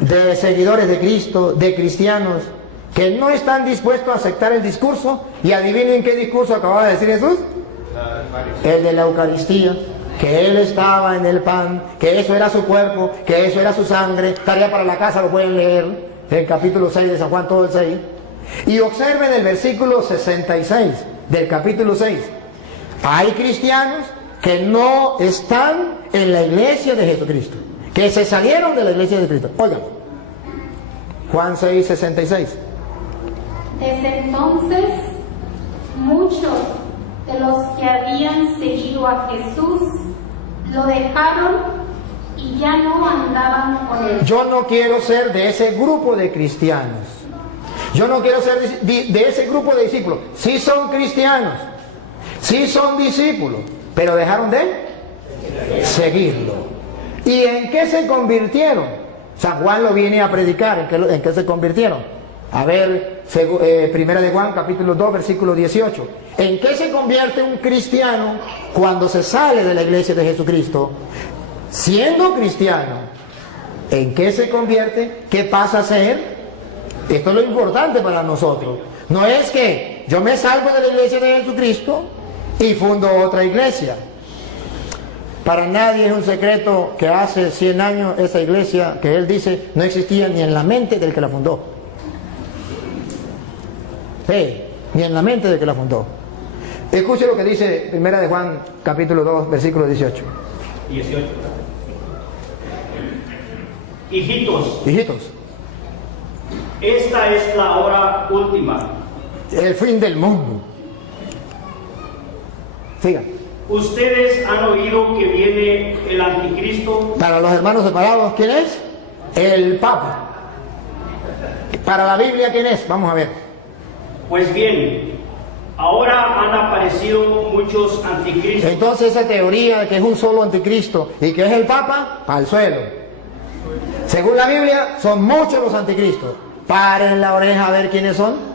de seguidores de Cristo, de cristianos, que no están dispuestos a aceptar el discurso, y adivinen qué discurso acababa de decir Jesús. El de la Eucaristía, que Él estaba en el pan, que eso era su cuerpo, que eso era su sangre. Tarea para la casa, lo pueden leer, el capítulo 6 de San Juan, todo el 6. Y observen el versículo 66 del capítulo 6. Hay cristianos que no están en la iglesia de Jesucristo, que se salieron de la iglesia de Cristo. Oigan, Juan 6, 66. Desde entonces, muchos de los que habían seguido a Jesús lo dejaron y ya no andaban con él. Yo no quiero ser de ese grupo de cristianos. Yo no quiero ser de ese grupo de discípulos. Sí son cristianos, sí son discípulos, pero dejaron de seguirlo. ¿Y en qué se convirtieron? San Juan lo viene a predicar. ¿En qué se convirtieron? A ver, primera de Juan, capítulo 2, versículo 18. ¿En qué se convierte un cristiano cuando se sale de la iglesia de Jesucristo? Siendo cristiano, ¿en qué se convierte? ¿Qué pasa a ser? Esto es lo importante para nosotros. No es que yo me salgo de la iglesia de Jesucristo y fundo otra iglesia. Para nadie es un secreto que hace 100 años esa iglesia, que él dice, no existía ni en la mente del que la fundó. Sí, ni en la mente del que la fundó. Escuche lo que dice 1 de Juan, capítulo 2, versículo 18. 18. Hijitos, Hijitos, esta es la hora última. el fin del mundo. Sigan. Ustedes han oído que viene el anticristo. Para los hermanos separados, ¿quién es? El Papa. Para la Biblia, ¿quién es? Vamos a ver. Pues bien, ahora han aparecido muchos anticristos. Entonces esa teoría de que es un solo anticristo y que es el Papa, al suelo. Según la Biblia, son muchos los anticristos. Paren la oreja a ver quiénes son.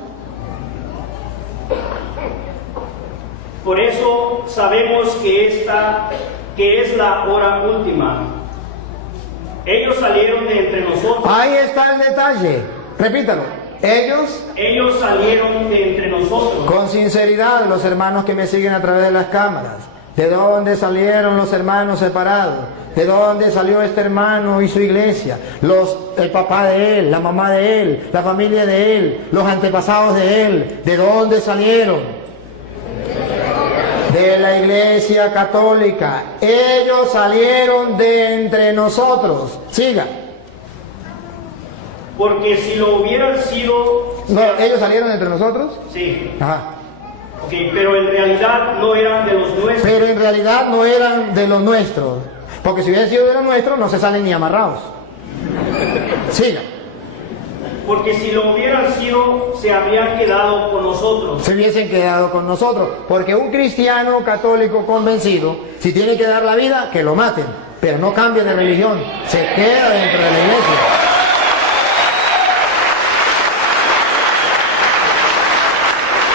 Por eso sabemos que esta es la hora última. Ellos salieron de entre nosotros. Ahí está el detalle. Repítalo. Ellos salieron de entre nosotros. Con sinceridad, los hermanos que me siguen a través de las cámaras. ¿De dónde salieron los hermanos separados? ¿De dónde salió este hermano y su iglesia? El papá de él, la mamá de él, la familia de él, los antepasados de él. ¿De dónde salieron? De la iglesia católica. Ellos salieron de entre nosotros. Siga. Porque si lo hubieran sido... No, ¿ellos salieron de entre nosotros? Sí. Ajá. Ok, pero en realidad no eran de los nuestros. Pero en realidad no eran de los nuestros. Porque si hubieran sido de los nuestros, no se salen ni amarrados. Siga. Porque si lo hubieran sido, se habrían quedado con nosotros. Se hubiesen quedado con nosotros. Porque un cristiano católico convencido, si tiene que dar la vida, que lo maten. Pero no cambie de religión. Se queda dentro de la iglesia.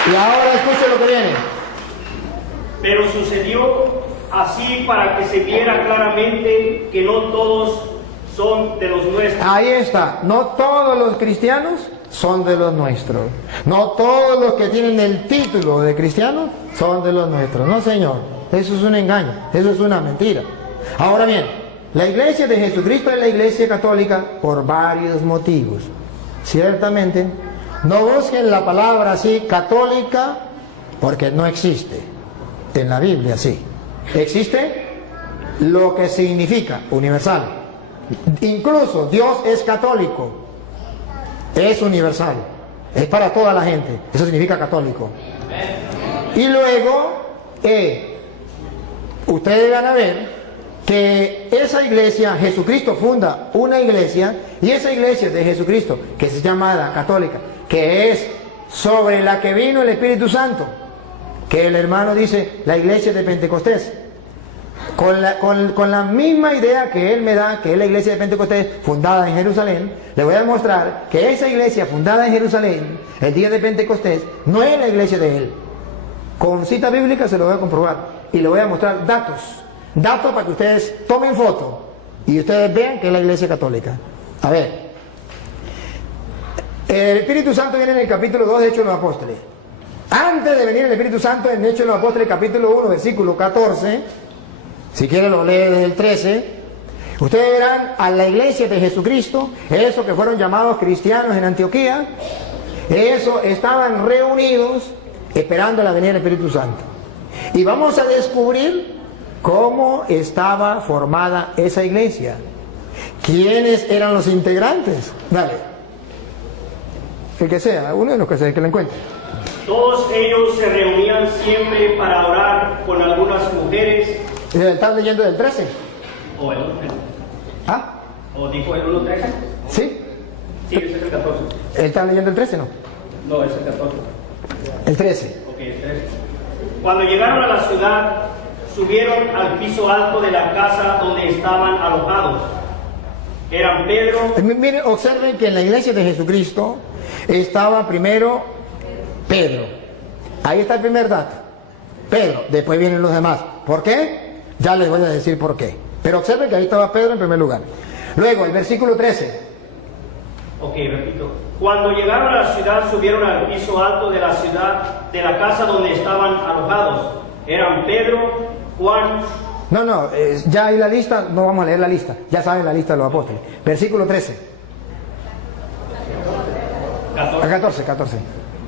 Y ahora escuche lo que viene. Pero sucedió así para que se viera claramente que no todos son de los nuestros. Ahí está. No todos los cristianos son de los nuestros. No todos los que tienen el título de cristiano son de los nuestros. No, señor. Eso es un engaño. Eso es una mentira. Ahora bien, la iglesia de Jesucristo es la iglesia católica por varios motivos. Ciertamente, no busquen la palabra así, católica, porque no existe. En la Biblia sí. Existe lo que significa universal. Incluso Dios es católico. Es universal. Es para toda la gente. Eso significa católico. Y luego, ustedes van a ver que esa iglesia, Jesucristo funda una iglesia, y esa iglesia de Jesucristo, que se llama católica, que es sobre la que vino el Espíritu Santo, que el hermano dice la iglesia de Pentecostés, con la misma idea que él me da, que es la iglesia de Pentecostés fundada en Jerusalén, le voy a mostrar que esa iglesia fundada en Jerusalén, el día de Pentecostés, no es la iglesia de él. Con cita bíblica se lo voy a comprobar, y le voy a mostrar datos para que ustedes tomen foto y ustedes vean que es la iglesia católica. A ver, el Espíritu Santo viene en el capítulo 2 de Hechos de los Apóstoles. Antes de venir el Espíritu Santo, en Hechos de los Apóstoles, capítulo 1, versículo 14, si quieren lo lee desde el 13, ustedes verán a la iglesia de Jesucristo, esos que fueron llamados cristianos en Antioquía, esos estaban reunidos esperando la venida del Espíritu Santo. Y vamos a descubrir cómo estaba formada esa iglesia. ¿Quiénes eran los integrantes? Dale. El que sea, uno de los que sea, que lo encuentre. Todos ellos se reunían siempre para orar con algunas mujeres. ¿Estás leyendo del 13? ¿O el 1? ¿Ah? ¿O dijo el 1:13? ¿Sí? Sí, ese es el 14. ¿Estás leyendo el 13 no? No, es el 14. El 13. Ok, el 13. Cuando llegaron a la ciudad, subieron al piso alto de la casa donde estaban alojados. Eran Pedro. Miren, observen que en la iglesia de Jesucristo estaba primero Pedro. Ahí está el primer dato. Pedro, después vienen los demás. ¿Por qué? Ya les voy a decir por qué. Pero observen que ahí estaba Pedro en primer lugar. Luego, el versículo 13. Ok, repito. Cuando llegaron a la ciudad, subieron al piso alto de la ciudad, de la casa donde estaban alojados. Eran Pedro, Juan. No, ya hay la lista, no vamos a leer la lista. Ya saben la lista de los apóstoles. Versículo 13. 14.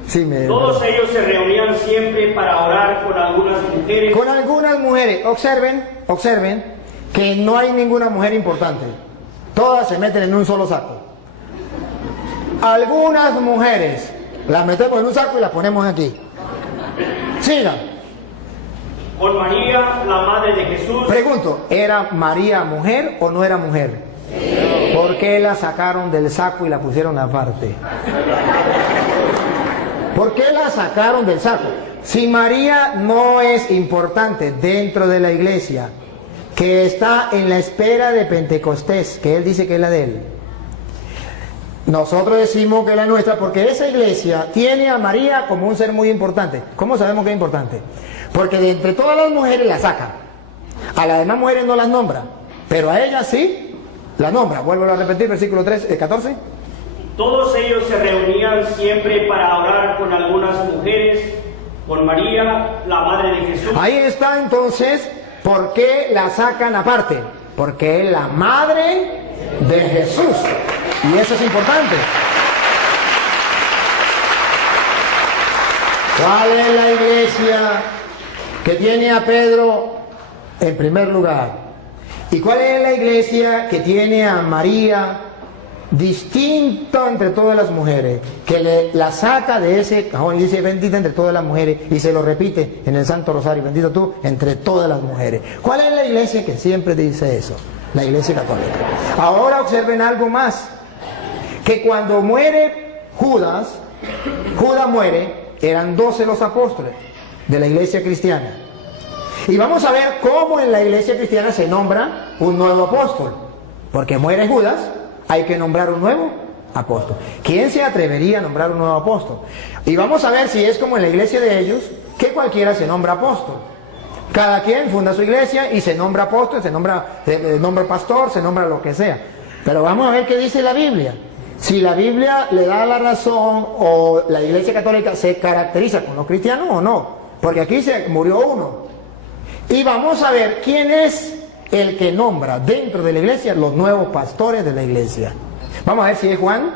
Sí, Todos ellos se reunían siempre para orar con algunas mujeres. Con algunas mujeres. Observen que no hay ninguna mujer importante. Todas se meten en un solo saco. Algunas mujeres las metemos en un saco y las ponemos aquí. Sigan. Con María, la madre de Jesús. Pregunto, ¿era María mujer o no era mujer? ¿Por qué la sacaron del saco y la pusieron aparte? ¿Por qué la sacaron del saco? Si María no es importante dentro de la iglesia, que está en la espera de Pentecostés, que él dice que es la de él, nosotros decimos que es la nuestra porque esa iglesia tiene a María como un ser muy importante. ¿Cómo sabemos que es importante? Porque de entre todas las mujeres la saca. A las demás mujeres no las nombra, pero a ella sí la nombra. Vuelvo a repetir, versículo 14. Todos ellos se reunían siempre para orar con algunas mujeres, con María, la madre de Jesús. Ahí está entonces, ¿por qué la sacan aparte? Porque es la madre de Jesús. Y eso es importante. ¿Cuál es la iglesia que tiene a Pedro en primer lugar? ¿Y cuál es la iglesia que tiene a María distinto entre todas las mujeres? Que la saca de ese cajón y dice bendita entre todas las mujeres y se lo repite en el Santo Rosario, bendito tú entre todas las mujeres. ¿Cuál es la iglesia que siempre dice eso? La iglesia católica. Ahora observen algo más, que cuando muere Judas muere, eran 12 los apóstoles de la iglesia cristiana. Y vamos a ver cómo en la iglesia cristiana se nombra un nuevo apóstol. Porque muere Judas, hay que nombrar un nuevo apóstol. ¿Quién se atrevería a nombrar un nuevo apóstol? Y vamos a ver si es como en la iglesia de ellos, que cualquiera se nombra apóstol. Cada quien funda su iglesia y se nombra apóstol, se nombra pastor, se nombra lo que sea. Pero vamos a ver qué dice la Biblia. Si la Biblia le da la razón o la iglesia católica se caracteriza con los cristianos o no. Porque aquí se murió uno. Y vamos a ver quién es el que nombra dentro de la iglesia los nuevos pastores de la iglesia. Vamos a ver si es Juan,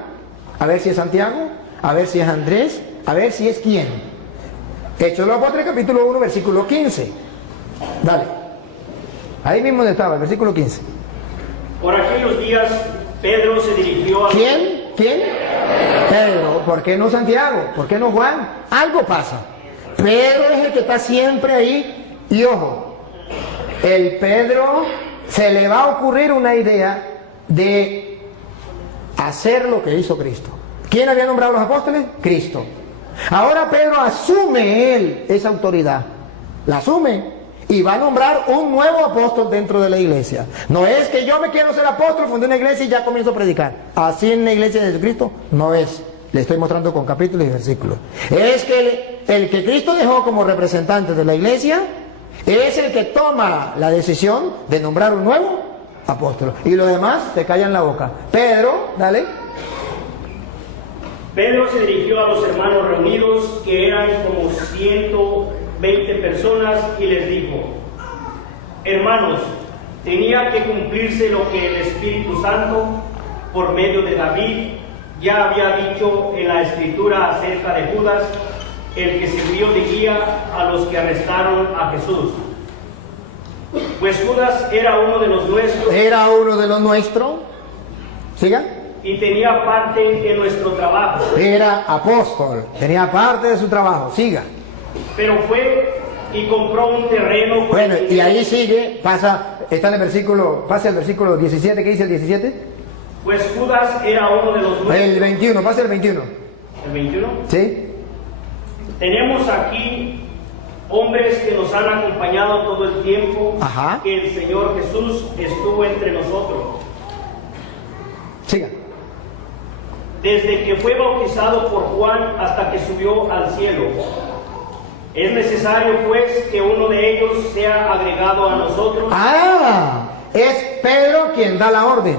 a ver si es Santiago, a ver si es Andrés, a ver si es quién. Hechos de los Apóstoles, capítulo 1, versículo 15. Dale. Ahí mismo donde estaba, el versículo 15. Por aquellos días Pedro se dirigió a... ¿Quién? Pedro. ¿Por qué no Santiago? ¿Por qué no Juan? Algo pasa. Pedro es el que está siempre ahí. Y ojo, el Pedro se le va a ocurrir una idea de hacer lo que hizo Cristo. ¿Quién había nombrado a los apóstoles? Cristo. Ahora Pedro asume él esa autoridad. La asume. Y va a nombrar un nuevo apóstol dentro de la iglesia. No es que yo me quiero ser apóstol, fundé una iglesia y ya comienzo a predicar. Así en la iglesia de Jesucristo no es. Le estoy mostrando con capítulos y versículos. Es que el que Cristo dejó como representante de la iglesia es el que toma la decisión de nombrar un nuevo apóstol. Y los demás se callan la boca. Pedro, dale. Pedro se dirigió a los hermanos reunidos, que eran como 120 personas, y les dijo: hermanos, tenía que cumplirse lo que el Espíritu Santo, por medio de David, ya había dicho en la Escritura acerca de Judas, el que sirvió de guía a los que arrestaron a Jesús. Pues Judas era uno de los nuestros. Era uno de los nuestros. Siga. Y tenía parte en nuestro trabajo. Era apóstol, tenía parte de su trabajo. Siga. Pero fue y compró un terreno. Bueno, y ahí sigue, pasa, está en el versículo, pasa el versículo 17, ¿qué dice el 17? Pues Judas era uno de los nuestros. El 21, pasa el 21. ¿El 21? ¿Sí? Tenemos aquí hombres que nos han acompañado todo el tiempo. Ajá. Que el Señor Jesús estuvo entre nosotros. Siga. Desde que fue bautizado por Juan hasta que subió al cielo. Es necesario pues que uno de ellos sea agregado a nosotros. Ah, es Pedro quien da la orden.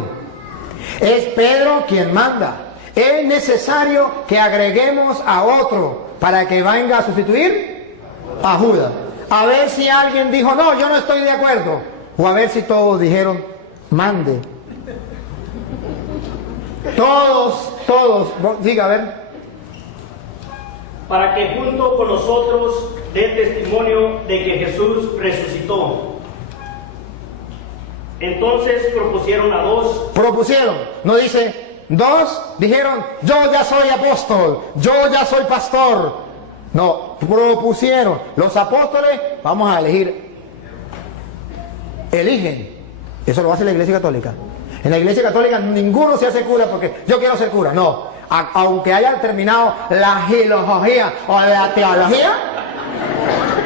Es Pedro quien manda. Es necesario que agreguemos a otro para que venga a sustituir a Judas. A ver si alguien dijo, no, yo no estoy de acuerdo. O a ver si todos dijeron, mande. Todos. Diga, a ver. Para que junto con nosotros dé testimonio de que Jesús resucitó. Entonces propusieron a dos. Propusieron, no dice, dos dijeron, yo ya soy apóstol, yo ya soy pastor. No, propusieron. Los apóstoles, vamos a elegir. Eligen. Eso lo hace la Iglesia Católica. En la Iglesia Católica ninguno se hace cura porque yo quiero ser cura. No, aunque haya terminado la filología o la teología,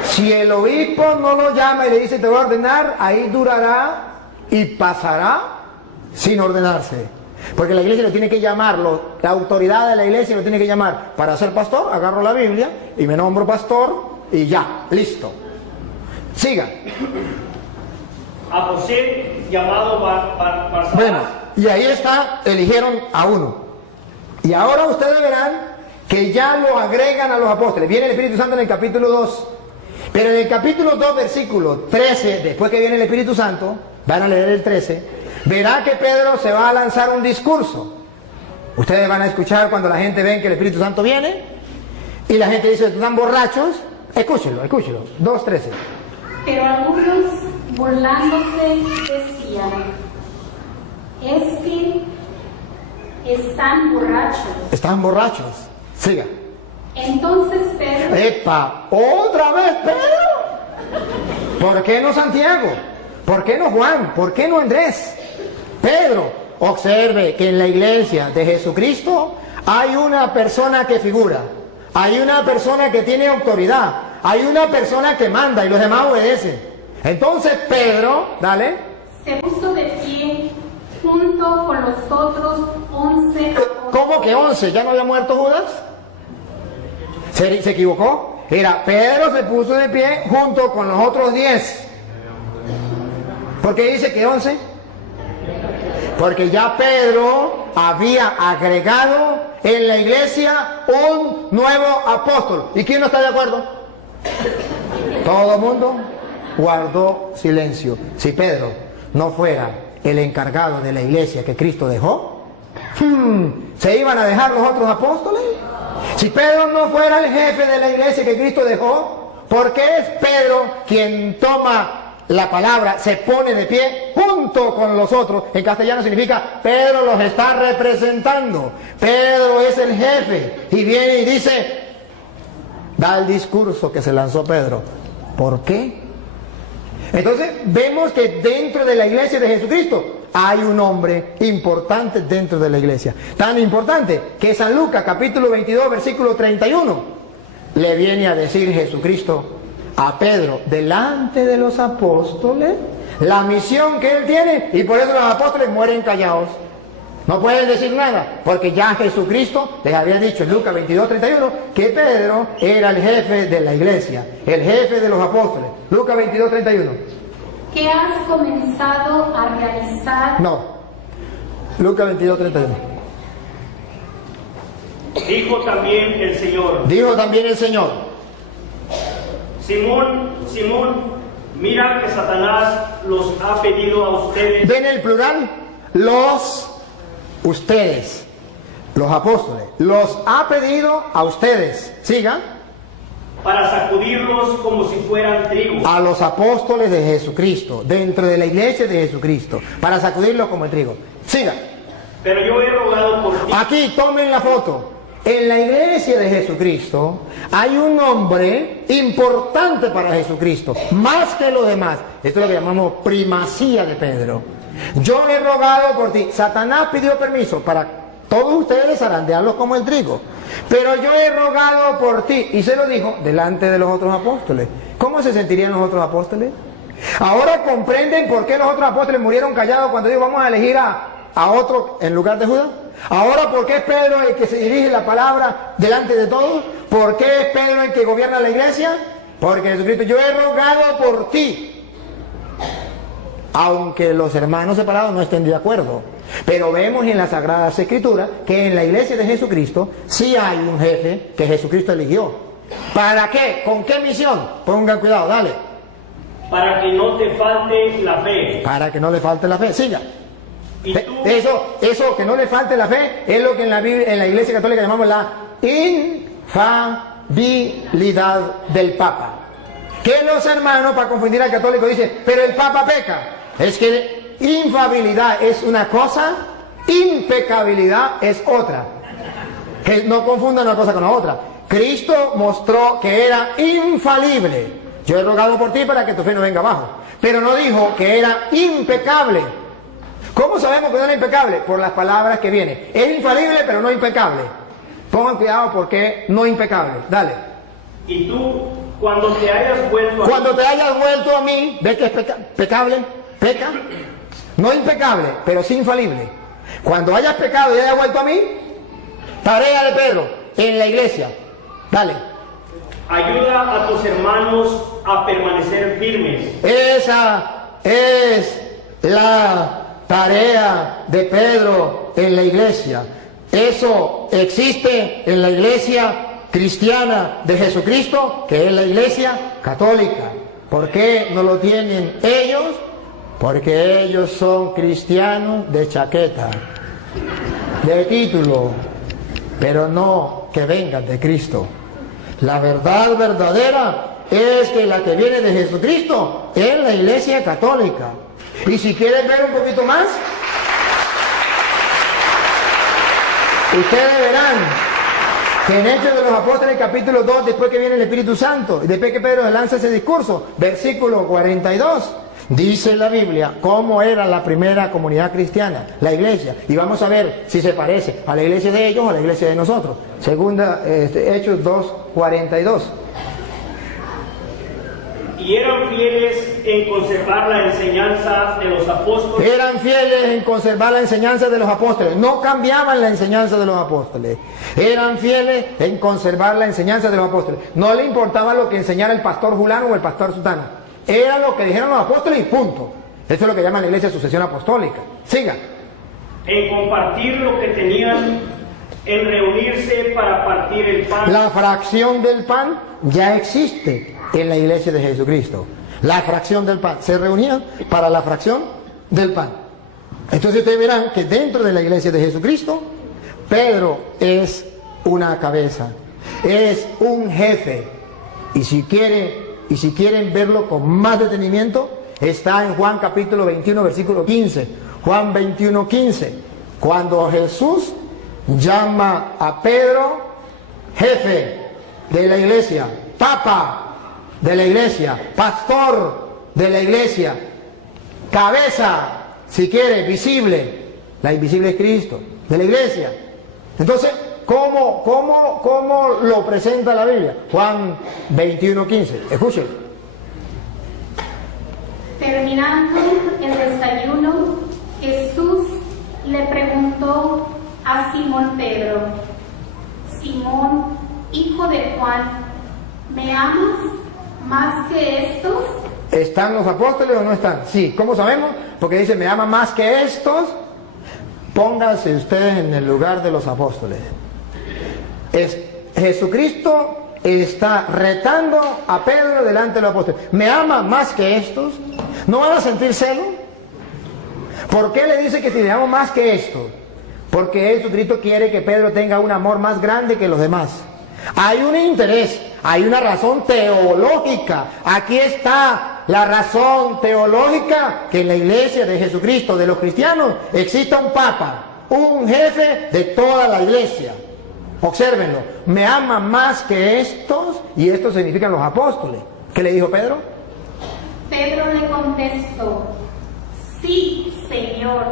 si el obispo no lo llama y le dice te voy a ordenar, ahí durará y pasará sin ordenarse. Porque la iglesia lo tiene que llamarlo, la autoridad de la iglesia lo tiene que llamar. Para ser pastor, agarro la Biblia y me nombro pastor y ya, listo. Siga. A José, llamado Barsabás. Bueno, y ahí está, eligieron a uno. Y ahora ustedes verán que ya lo agregan a los apóstoles. Viene el Espíritu Santo en el capítulo 2. Pero en el capítulo 2, versículo 13, después que viene el Espíritu Santo, van a leer el 13, verá que Pedro se va a lanzar un discurso. Ustedes van a escuchar cuando la gente ve que el Espíritu Santo viene y la gente dice, están borrachos. Escúchelo. 2:13. Pero algunos, burlándose, decían, es que están borrachos. Están borrachos. Siga. Entonces Pedro, ¡Epa! ¿Otra vez Pedro? ¿Por qué no Santiago? ¿Por qué no Juan? ¿Por qué no Andrés? Pedro, observe que en la iglesia de Jesucristo hay una persona que figura, hay una persona que tiene autoridad, hay una persona que manda y los demás obedecen. Entonces Pedro, dale. se puso de pie junto con los otros 11 apóstoles. ¿Cómo que 11? ¿Ya no había muerto Judas? ¿Se equivocó? Era Pedro se puso de pie junto con los otros 10. ¿Por qué dice que 11? Porque ya Pedro había agregado en la iglesia un nuevo apóstol. ¿Y quién no está de acuerdo? Todo el mundo guardó silencio. Si Pedro no fuera el encargado de la iglesia que Cristo dejó, ¿se iban a dejar los otros apóstoles? Si Pedro no fuera el jefe de la iglesia que Cristo dejó, ¿por qué es Pedro quien toma la palabra, se pone de pie junto con los otros? En castellano significa Pedro los está representando. Pedro es el jefe y viene y dice, da el discurso que se lanzó Pedro. ¿Por qué? Entonces vemos que dentro de la iglesia de Jesucristo hay un hombre importante dentro de la iglesia. Tan importante que San Lucas capítulo 22 versículo 31 le viene a decir Jesucristo a Pedro delante de los apóstoles la misión que él tiene, y por eso los apóstoles mueren callados. No pueden decir nada, porque ya Jesucristo les había dicho en Lucas 22:31 que Pedro era el jefe de la iglesia, el jefe de los apóstoles. Lucas 22:31. ¿Qué has comenzado a realizar? No, Lucas 22:31. Dijo también el Señor. Dijo también el Señor. Simón, mira que Satanás los ha pedido a ustedes. ¿Ven el plural? Ustedes, los apóstoles, los ha pedido a ustedes. Sigan. Para sacudirlos como si fueran trigo. A los apóstoles de Jesucristo, dentro de la iglesia de Jesucristo, para sacudirlos como el trigo. Siga. Pero yo he rogado por ti. Aquí, tomen la foto. En la iglesia de Jesucristo hay un hombre importante para Jesucristo, más que los demás. Esto es lo que llamamos primacía de Pedro. Yo he rogado por ti. Satanás pidió permiso para todos ustedes zarandearlos como el trigo, pero yo he rogado por ti, y se lo dijo delante de los otros apóstoles. ¿Cómo se sentirían los otros apóstoles? Ahora comprenden por qué los otros apóstoles murieron callados cuando dijo vamos a elegir a otro en lugar de Judas. Ahora, ¿por qué es Pedro el que se dirige la palabra delante de todos? ¿Por qué es Pedro el que gobierna la iglesia? Porque Jesucristo, yo he rogado por ti, aunque los hermanos separados no estén de acuerdo. Pero vemos en las Sagradas Escrituras que en la iglesia de Jesucristo sí hay un jefe que Jesucristo eligió. ¿Para qué? ¿Con qué misión? Pongan cuidado, dale. para que no te falte la fe. Para que no le falte la fe. Siga. Y tú, Eso que no le falte la fe es lo que en la Biblia, en la Iglesia Católica llamamos la infalibilidad del Papa. Que los hermanos, para confundir al católico, dicen, pero el Papa peca. Es que infalibilidad es una cosa, impecabilidad es otra. Que no confundan una cosa con la otra. Cristo mostró que era infalible. Yo he rogado por ti para que tu fe no venga abajo. Pero no dijo que era impecable. ¿Cómo sabemos que no era impecable? Por las palabras que vienen. Es infalible, pero no impecable. Pongan cuidado porque no impecable. Dale. y tú, cuando te hayas vuelto a Cuando te hayas vuelto a mí, ¿ves que es pecable? Peca. No impecable, pero sí infalible. Cuando hayas pecado y hayas vuelto a mí, tarea de Pedro en la iglesia. Dale. ayuda a tus hermanos a permanecer firmes. Esa es la tarea de Pedro en la iglesia. Eso existe en la iglesia cristiana de Jesucristo, que es la iglesia católica. ¿Por qué no lo tienen ellos? Porque ellos son cristianos de chaqueta, de título, pero no que vengan de Cristo. La verdad verdadera es que la que viene de Jesucristo es la iglesia católica. Y si quieren ver un poquito más, ustedes verán que en Hechos de los Apóstoles capítulo 2, después que viene el Espíritu Santo, y después que Pedro lanza ese discurso, versículo 42, dice la Biblia cómo era la primera comunidad cristiana, la iglesia, y vamos a ver si se parece a la iglesia de ellos o a la iglesia de nosotros. Segunda, Hechos 2, 42. Y eran fieles en conservar la enseñanza de los apóstoles. Eran fieles en conservar la enseñanza de los apóstoles. No cambiaban la enseñanza de los apóstoles. Eran fieles en conservar la enseñanza de los apóstoles. No le importaba lo que enseñara el pastor fulano o el pastor sutana. Era lo que dijeron los apóstoles y punto. Eso es lo que llaman la iglesia sucesión apostólica. Siga. En compartir lo que tenían, en reunirse para partir el pan. La fracción del pan ya existe en la iglesia de Jesucristo. La fracción del pan. Se reunían para la fracción del pan. Entonces ustedes verán que dentro de la iglesia de Jesucristo, Pedro es una cabeza, es un jefe. Y si quieren verlo con más detenimiento, está en Juan capítulo 21, versículo 15. Juan 21, 15. Cuando Jesús llama a Pedro jefe de la iglesia, papa de la iglesia, pastor de la iglesia, cabeza, si quiere, visible. La invisible es Cristo, de la iglesia. Entonces, ¿cómo lo presenta la Biblia? Juan 21, 15. Escuchen. Terminando el desayuno, Jesús le preguntó a Simón Pedro: Simón, hijo de Juan, ¿me amas más que estos? ¿Están los apóstoles o no están? Sí. ¿Cómo sabemos? Porque dice, me ama más que estos. Pónganse ustedes en el lugar de los apóstoles. Jesucristo está retando a Pedro delante de los apóstoles. ¿Me ama más que estos? ¿No van a sentir celo? ¿Por qué le dice que si le amo más que estos? Porque Jesucristo quiere que Pedro tenga un amor más grande que los demás. Hay un interés, hay una razón teológica. Aquí está la razón teológica, que en la iglesia de Jesucristo, de los cristianos, exista un papa, un jefe de toda la iglesia. Obsérvenlo, me ama más que estos, y estos significan los apóstoles. ¿Qué le dijo Pedro? Pedro le contestó: sí, Señor,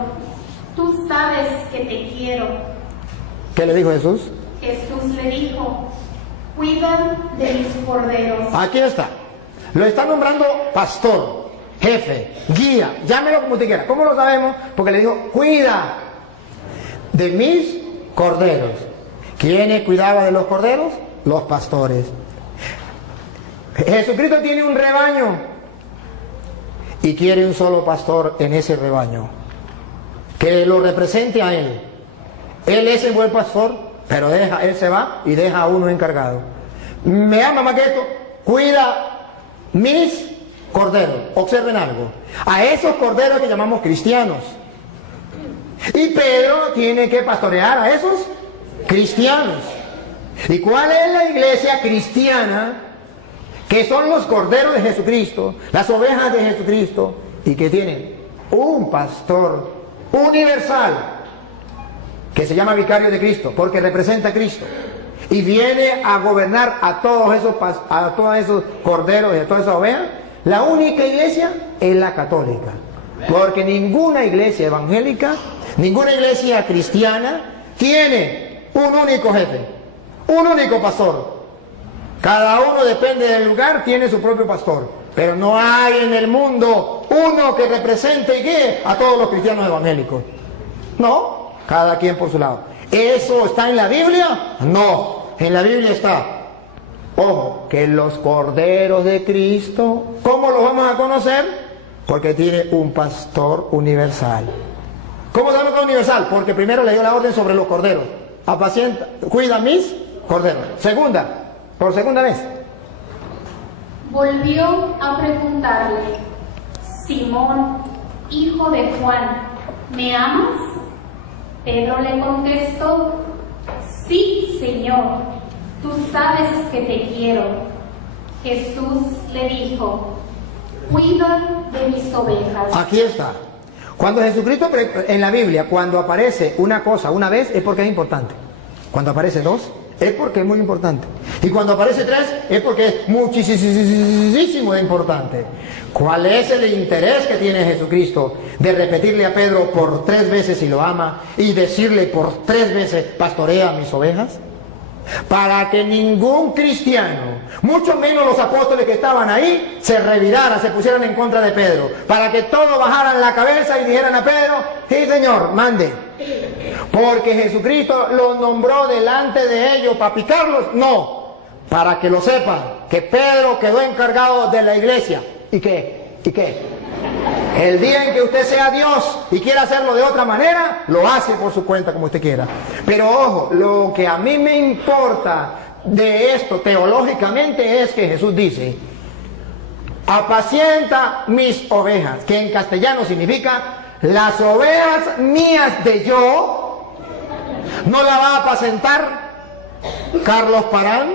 tú sabes que te quiero. ¿Qué le dijo Jesús? Jesús le dijo: cuida de mis corderos. Aquí está. Lo está nombrando pastor, jefe, guía, llámelo como usted quiera. ¿Cómo lo sabemos? Porque le dijo, cuida de mis corderos. ¿Quiénes cuidaba de los corderos? Los pastores. Jesucristo tiene un rebaño y quiere un solo pastor en ese rebaño, que lo represente a él. Él es el buen pastor, pero él se va y deja a uno encargado. Me ama más que esto, cuida mis corderos. Observen algo. A esos corderos que llamamos cristianos. Y Pedro tiene que pastorear a esos cristianos. ¿Y cuál es la iglesia cristiana? Que son los corderos de Jesucristo, las ovejas de Jesucristo, y que tienen un pastor universal que se llama vicario de Cristo, porque representa a Cristo, y viene a gobernar a todos esos corderos y a todas esas ovejas. La única iglesia es la católica, porque ninguna iglesia evangélica, ninguna iglesia cristiana tiene un único jefe, un único pastor. Cada uno, depende del lugar, tiene su propio pastor, pero no hay en el mundo uno que represente y guíe a todos los cristianos evangélicos. No, cada quien por su lado. ¿Eso está en la Biblia? No, en la Biblia está, ojo, que los corderos de Cristo, ¿cómo los vamos a conocer? Porque tiene un pastor universal. ¿Cómo sabemos que es universal? Porque primero le dio la orden sobre los corderos: apacienta, cuida mis corderos. Por segunda vez, Volvió a preguntarle: Simón, hijo de Juan, ¿me amas? Pedro le contestó: Sí, Señor, tú sabes que te quiero. Jesús le dijo: Cuida de mis ovejas. aquí está. Cuando Jesucristo, en la Biblia, cuando aparece una cosa una vez, es porque es importante. Cuando aparece dos, es porque es muy importante. Y cuando aparece tres, es porque es muchísimo importante. ¿Cuál es el interés que tiene Jesucristo de repetirle a Pedro por 3 veces si lo ama y decirle por 3 veces: pastorea mis ovejas? Para que ningún cristiano, mucho menos los apóstoles que estaban ahí, se reviraran, se pusieran en contra de Pedro. Para que todos bajaran la cabeza y dijeran a Pedro: sí, Señor, mande. Porque Jesucristo los nombró delante de ellos para picarlos. No, para que lo sepan, que Pedro quedó encargado de la iglesia. ¿Y qué? El día en que usted sea Dios y quiera hacerlo de otra manera, lo hace por su cuenta, como usted quiera. Pero ojo, lo que a mí me importa de esto teológicamente es que Jesús dice: apacienta mis ovejas, que en castellano significa: las ovejas mías de yo. No la va a apacentar Carlos Parán,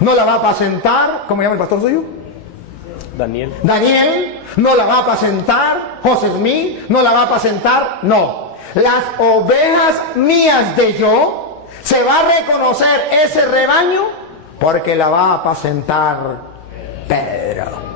no la va a apacentar, ¿cómo llama el pastor suyo? Daniel, no la va a apacentar José Smith, no la va a apacentar, no. Las ovejas mías de yo, se va a reconocer ese rebaño porque la va a apacentar Pedro.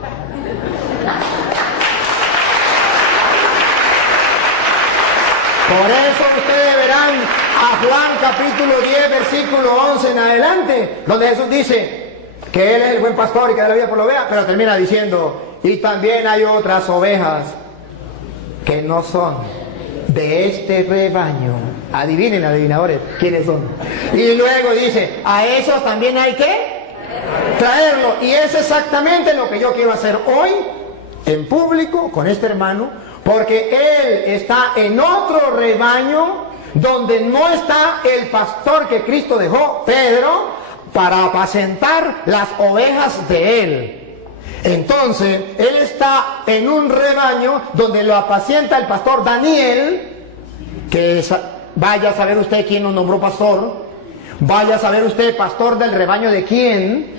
Por eso ustedes verán a Juan capítulo 10, versículo 11 en adelante, donde Jesús dice que Él es el buen pastor y que da la vida por la oveja, pero termina diciendo: y también hay otras ovejas que no son de este rebaño. Adivinen, adivinadores, quiénes son. Y luego dice: a esos también hay que traerlo. Y es exactamente lo que yo quiero hacer hoy en público con este hermano, porque él está en otro rebaño donde no está el pastor que Cristo dejó, Pedro, para apacentar las ovejas de él. Entonces, él está en un rebaño donde lo apacienta el pastor Daniel, que vaya a saber usted quién nos nombró pastor, vaya a saber usted pastor del rebaño de quién,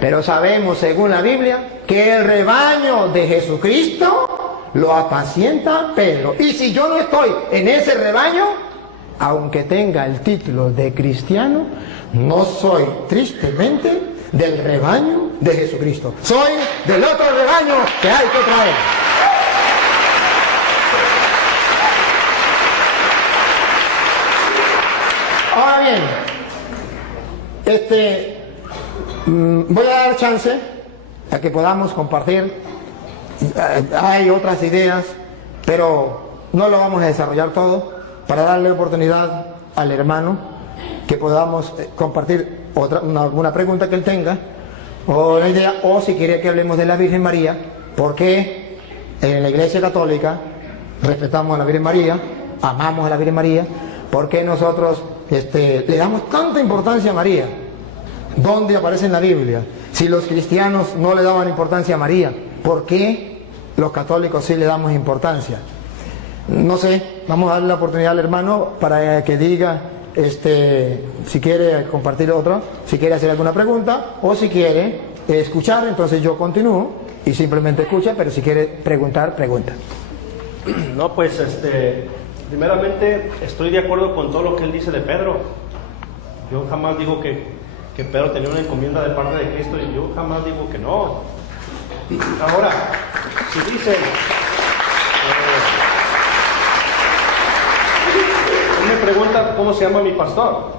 pero sabemos según la Biblia que el rebaño de Jesucristo lo apacienta Pedro. Y si yo no estoy en ese rebaño, aunque tenga el título de cristiano, no soy tristemente del rebaño de Jesucristo. Soy del otro rebaño que hay que traer. Ahora bien, voy a dar chance a que podamos compartir. Hay otras ideas, pero no lo vamos a desarrollar todo, para darle oportunidad al hermano que podamos compartir alguna pregunta que él tenga, o una idea, o si quiere que hablemos de la Virgen María, porque en la Iglesia Católica respetamos a la Virgen María, amamos a la Virgen María, porque nosotros le damos tanta importancia a María. ¿Dónde aparece en la Biblia? Si los cristianos no le daban importancia a María, ¿por qué los católicos sí le damos importancia? No sé, vamos a darle la oportunidad al hermano para que diga, si quiere compartir otro, si quiere hacer alguna pregunta o si quiere escuchar, entonces yo continúo y simplemente escucha, pero si quiere preguntar, pregunta. No, pues primeramente estoy de acuerdo con todo lo que él dice de Pedro. Yo jamás digo que Pedro tenía una encomienda de parte de Cristo y yo jamás digo que no. Ahora, si dicen, me preguntan cómo se llama mi pastor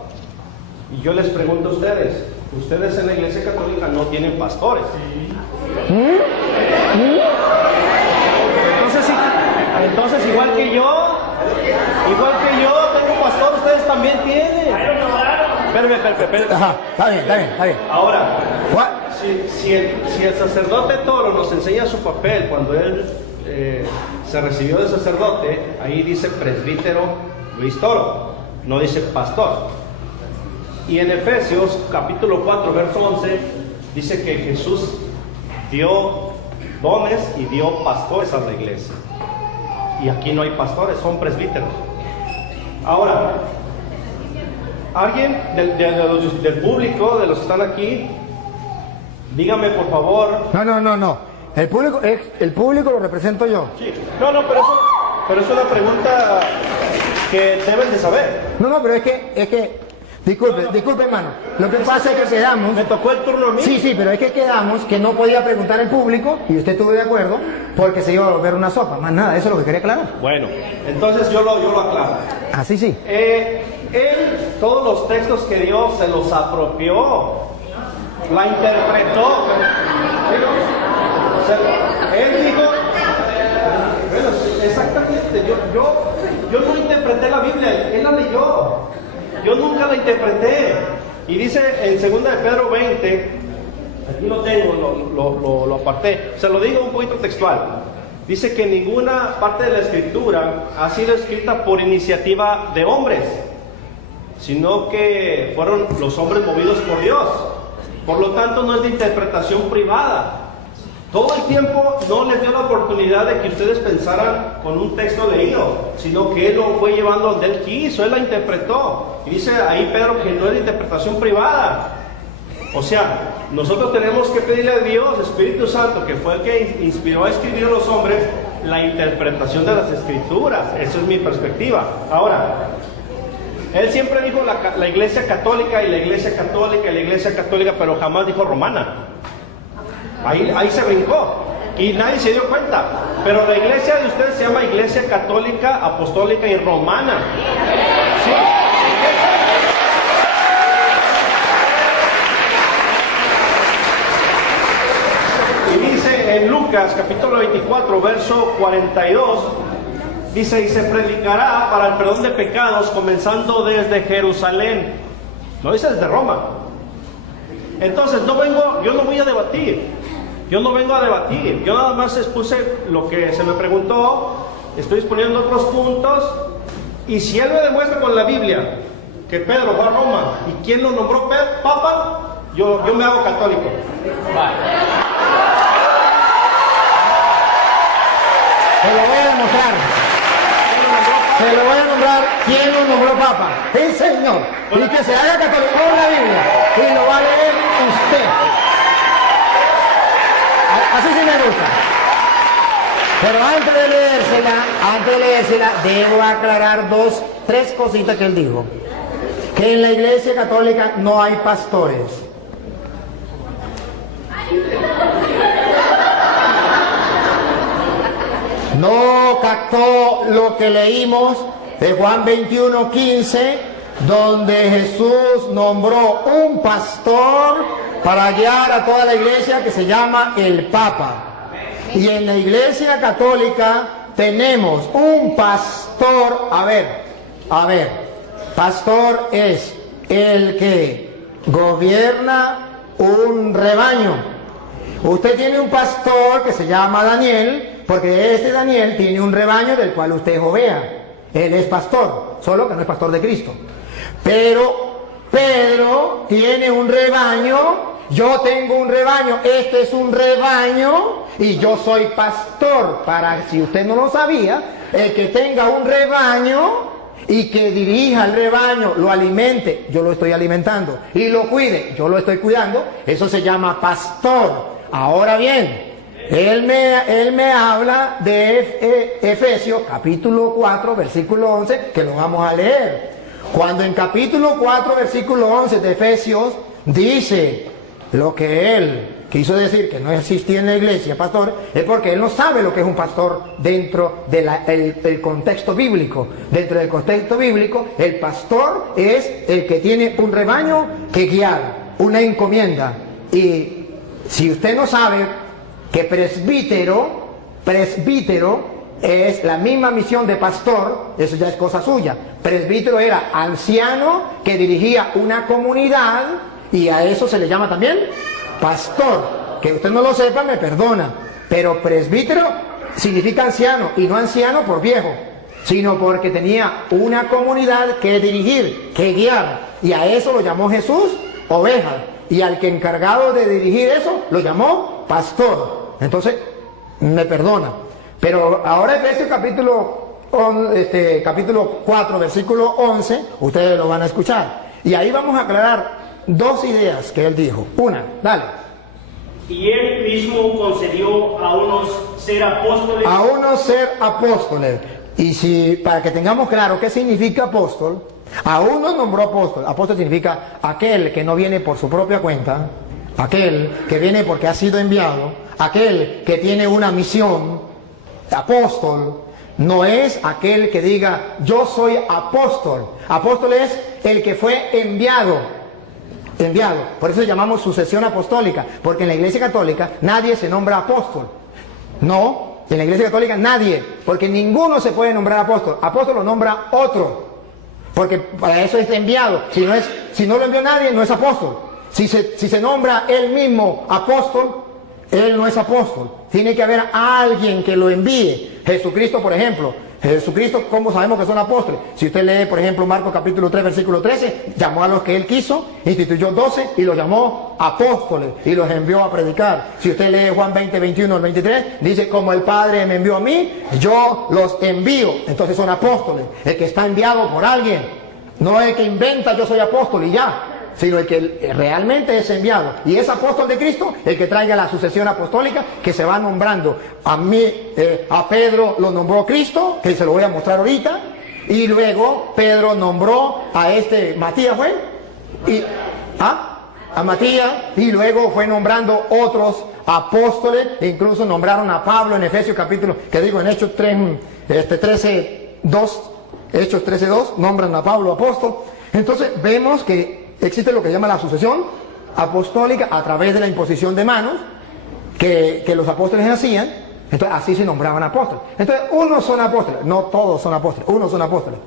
y yo les pregunto a ustedes, ustedes en la Iglesia Católica no tienen pastores. Entonces igual que yo tengo pastor, ustedes también tienen. Espérame. Ajá, está bien. Ahora, si el sacerdote Toro nos enseña su papel cuando él se recibió de sacerdote, ahí dice presbítero Luis Toro, no dice pastor. Y en Efesios capítulo 4 verso 11 dice que Jesús dio dones y dio pastores a la iglesia. Y aquí no hay pastores, son presbíteros. Ahora, alguien del público, de los que están aquí, dígame por favor. No. El público lo represento yo. Sí. No, pero es una pregunta que deben de saber. No, pero es que disculpe hermano. Lo que pasa es que quedamos. Me tocó el turno a mí. Sí, pero es que quedamos que no podía preguntar al público y usted estuvo de acuerdo porque se iba a volver una sopa. Más nada, eso es lo que quería aclarar. Bueno, entonces yo lo aclaro. Así sí. Él, todos los textos que dio, se los apropió, la interpretó. Él dijo, bueno, exactamente, yo no interpreté la Biblia, él la leyó, yo nunca la interpreté. Y dice en 2 de Pedro 20, aquí lo tengo, lo aparté, se lo digo un poquito textual. Dice que ninguna parte de la escritura ha sido escrita por iniciativa de hombres, sino que fueron los hombres movidos por Dios. Por lo tanto, no es de interpretación privada. Todo el tiempo no les dio la oportunidad de que ustedes pensaran con un texto leído, sino que Él lo fue llevando donde Él quiso, Él la interpretó. Y dice ahí Pedro que no es de interpretación privada. O sea, nosotros tenemos que pedirle a Dios, Espíritu Santo, que fue el que inspiró a escribir a los hombres, la interpretación de las Escrituras. Esa es mi perspectiva. Ahora, Él siempre dijo la Iglesia Católica y la Iglesia Católica y la Iglesia Católica, pero jamás dijo romana. Ahí se brincó y nadie se dio cuenta. Pero la iglesia de ustedes se llama Iglesia Católica, Apostólica y Romana. ¿Sí? Y dice en Lucas capítulo 24 verso 42, dice, y se predicará para el perdón de pecados comenzando desde Jerusalén. No dice desde Roma. Entonces yo no voy a debatir. Yo no vengo a debatir, yo nada más expuse lo que se me preguntó, estoy exponiendo otros puntos, y si él me demuestra con la Biblia que Pedro fue a Roma y quién lo nombró papa, yo me hago católico. Se lo voy a demostrar. Se lo voy a nombrar quién lo nombró papa. El Señor. Y que se haga católico con la Biblia. Y lo va a leer usted. Así sí me gusta. Pero antes de leérsela, debo aclarar tres cositas que él dijo. Que en la Iglesia Católica no hay pastores. No captó lo que leímos de Juan 21:15, donde Jesús nombró un pastor para guiar a toda la iglesia, que se llama el Papa. Y en la Iglesia Católica tenemos un pastor. A ver, pastor es el que gobierna un rebaño. Usted tiene un pastor que se llama Daniel, porque este Daniel tiene un rebaño del cual usted es oveja. Él es pastor, solo que no es pastor de Cristo. Pero Pedro tiene un rebaño yo tengo un rebaño, este es un rebaño y yo soy pastor. Para, si usted no lo sabía, el que tenga un rebaño y que dirija el rebaño, lo alimente, yo lo estoy alimentando, y lo cuide, yo lo estoy cuidando, eso se llama pastor. Ahora bien, él me habla de Efesios capítulo 4 versículo 11, que lo vamos a leer. Cuando en capítulo 4 versículo 11 de Efesios dice lo que él quiso decir, que no existía en la iglesia pastor, es porque él no sabe lo que es un pastor dentro del contexto bíblico. Dentro del contexto bíblico, el pastor es el que tiene un rebaño que guiar, una encomienda. Y si usted no sabe que presbítero es la misma misión de pastor, eso ya es cosa suya. Presbítero era anciano que dirigía una comunidad, y a eso se le llama también pastor. Que usted no lo sepa, me perdona, pero presbítero significa anciano, y no anciano por viejo, sino porque tenía una comunidad que dirigir, que guiar, y a eso lo llamó Jesús oveja, y al que encargado de dirigir eso lo llamó pastor. Entonces, me perdona. Pero ahora Efesios capítulo 4, versículo 11, ustedes lo van a escuchar. Y ahí vamos a aclarar dos ideas que él dijo. Una, dale. Y él mismo concedió a unos ser apóstoles. A unos ser apóstoles. Y si, para que tengamos claro qué significa apóstol, a unos nombró apóstol. Apóstol significa aquel que no viene por su propia cuenta, aquel que viene porque ha sido enviado, aquel que tiene una misión. Apóstol no es aquel que diga yo soy apóstol. Apóstol es el que fue enviado. Por eso llamamos sucesión apostólica, porque en la Iglesia Católica nadie se nombra apóstol. No, en la Iglesia Católica nadie, porque ninguno se puede nombrar apóstol. Apóstol lo nombra otro, porque para eso es enviado. Si no lo envió nadie, no es apóstol. Si se nombra él mismo apóstol, él no es apóstol. Tiene que haber alguien que lo envíe. Jesucristo, por ejemplo. Jesucristo, ¿cómo sabemos que son apóstoles? Si usted lee, por ejemplo, Marcos capítulo 3, versículo 13, llamó a los que él quiso, instituyó 12 y los llamó apóstoles y los envió a predicar. Si usted lee Juan 20, 21 al 23, dice, como el Padre me envió a mí, yo los envío. Entonces son apóstoles. El que está enviado por alguien. No el que inventa yo soy apóstol y ya, sino el que realmente es enviado. Y es apóstol de Cristo el que traiga la sucesión apostólica que se va nombrando. A Pedro lo nombró Cristo, que se lo voy a mostrar ahorita. Y luego Pedro nombró a Matías, ¿fue? A Matías. Y luego fue nombrando otros apóstoles. E incluso nombraron a Pablo en Efesios capítulo, en Hechos 13:2. Hechos 13:2, nombran a Pablo apóstol. Entonces vemos que existe lo que llama la sucesión apostólica a través de la imposición de manos que los apóstoles hacían. Entonces así se nombraban apóstoles. Entonces unos son apóstoles, no todos son apóstoles, unos son apóstoles.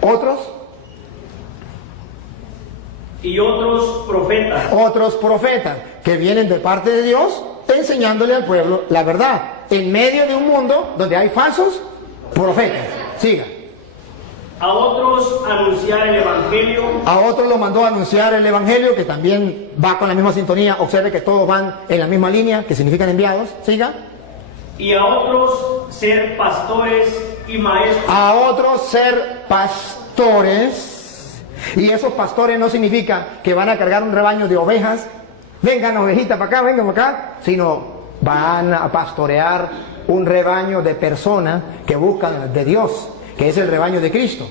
Otros y otros profetas. Otros profetas que vienen de parte de Dios enseñándole al pueblo la verdad en medio de un mundo donde hay falsos profetas. Siga. A otros anunciar el Evangelio. A otros lo mandó a anunciar el Evangelio, que también va con la misma sintonía. Observe que todos van en la misma línea, que significan enviados. Siga. Y a otros ser pastores y maestros. A otros ser pastores. Y esos pastores no significa que van a cargar un rebaño de ovejas. Vengan ovejitas para acá, vengan para acá. Sino van a pastorear un rebaño de personas que buscan de Dios, que es el rebaño de Cristo.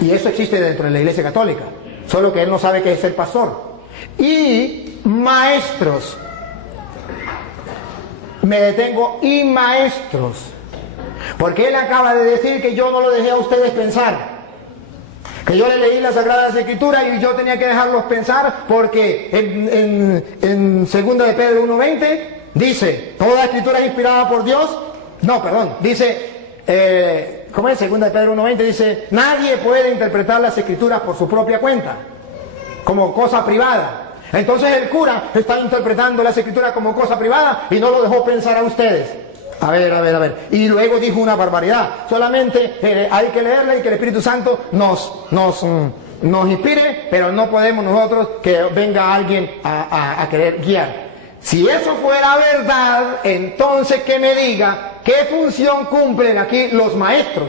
Y eso existe dentro de la Iglesia Católica, solo que él no sabe qué es ser pastor. Y maestros, me detengo, y maestros, porque él acaba de decir que yo no lo dejé a ustedes pensar, que yo le leí las Sagradas Escrituras y yo tenía que dejarlos pensar, porque en 2 de Pedro 1:20 dice, toda escritura es inspirada por Dios. Dice, ¿cómo es? 2 de Pedro 1:20 dice, nadie puede interpretar las escrituras por su propia cuenta, como cosa privada. Entonces el cura está interpretando las escrituras como cosa privada y no lo dejó pensar a ustedes. A ver. Y luego dijo una barbaridad. Solamente hay que leerla y que el Espíritu Santo nos nos inspire, pero no podemos nosotros que venga alguien a querer guiar. Si eso fuera verdad, entonces que me diga qué función cumplen aquí los maestros.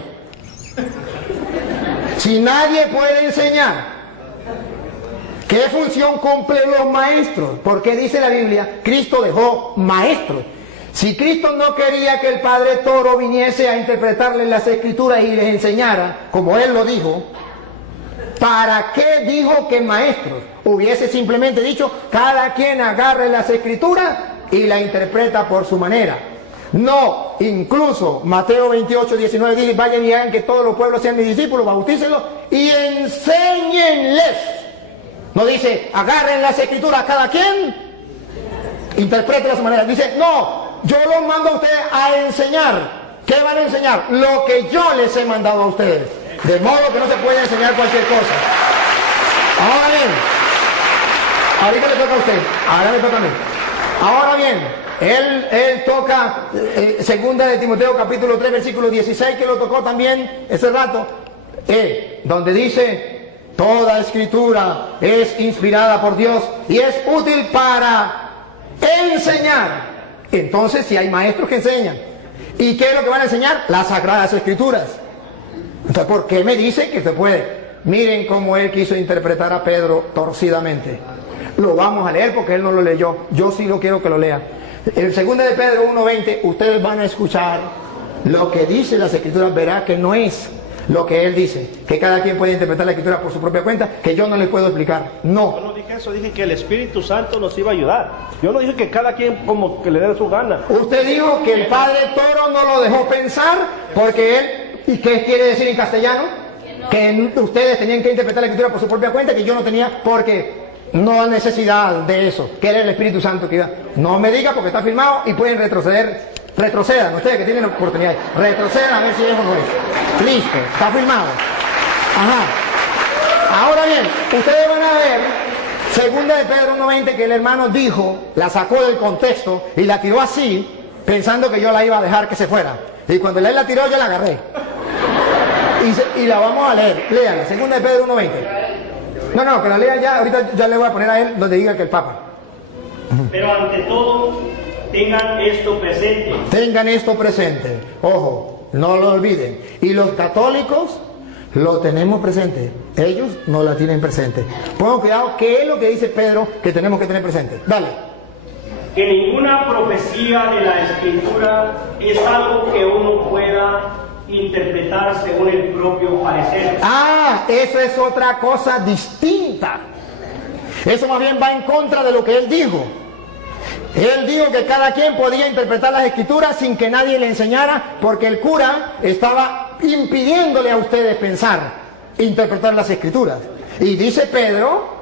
Si nadie puede enseñar, ¿qué función cumplen los maestros? Porque dice la Biblia, Cristo dejó maestros. Si Cristo no quería que el Padre Toro viniese a interpretarles las Escrituras y les enseñara, como Él lo dijo, ¿para qué dijo que maestros? Hubiese simplemente dicho, cada quien agarre las Escrituras y la interpreta por su manera. No, incluso Mateo 28, 19 dice, vayan y hagan que todos los pueblos sean mis discípulos, bautícenlos y enséñenles. No dice, agarren las Escrituras cada quien, interpreten a su manera. Dice, no, yo los mando a ustedes a enseñar. ¿Qué van a enseñar? Lo que yo les he mandado a ustedes. De modo que no se puede enseñar cualquier cosa. Ahora bien, ahorita le toca a usted, ahora me toca a mí. Ahora bien, él toca segunda de Timoteo capítulo 3 versículo 16, que lo tocó también ese rato, donde dice, toda escritura es inspirada por Dios y es útil para enseñar. Entonces, si hay maestros que enseñan, ¿y qué es lo que van a enseñar? Las sagradas escrituras. Entonces, ¿por qué me dice que se puede? Miren cómo él quiso interpretar a Pedro torcidamente. Lo vamos a leer porque él no lo leyó. Yo sí lo quiero que lo lea. En 2 de Pedro 1:20, ustedes van a escuchar lo que dice las Escrituras. Verá que no es lo que él dice, que cada quien puede interpretar la Escritura por su propia cuenta, que yo no les puedo explicar. No. Yo no dije eso, dije que el Espíritu Santo nos iba a ayudar. Yo no dije que cada quien como que le dé su gana. Usted dijo que el Padre Toro no lo dejó pensar porque él... ¿Y qué quiere decir en castellano? Que ustedes tenían que interpretar la Escritura por su propia cuenta, que yo no tenía, porque no hay necesidad de eso, que era el Espíritu Santo que iba. No me diga porque está firmado y pueden retroceder. Retrocedan, ustedes que tienen oportunidad, retrocedan a ver si eso no es. Listo, está firmado. Ajá. Ahora bien, ustedes van a ver, segunda de Pedro 1:20, que el hermano dijo, la sacó del contexto y la tiró así, pensando que yo la iba a dejar que se fuera. Y cuando él la tiró, yo la agarré. Y la vamos a leer. Léala, segunda de Pedro 1:20. No, que la lea ya. Ahorita ya le voy a poner a él donde diga que el Papa. Pero ante todo, tengan esto presente. Tengan esto presente. Ojo, no lo olviden. Y los católicos lo tenemos presente. Ellos no la tienen presente. Pongan cuidado, ¿qué es lo que dice Pedro que tenemos que tener presente? Dale. Que ninguna profecía de la Escritura es algo que uno pueda interpretar según el propio parecer. Eso es otra cosa distinta. Eso más bien va en contra de lo que él dijo. Él dijo que cada quien podía interpretar las Escrituras sin que nadie le enseñara, porque el cura estaba impidiéndole a ustedes pensar, interpretar las Escrituras. Y dice Pedro,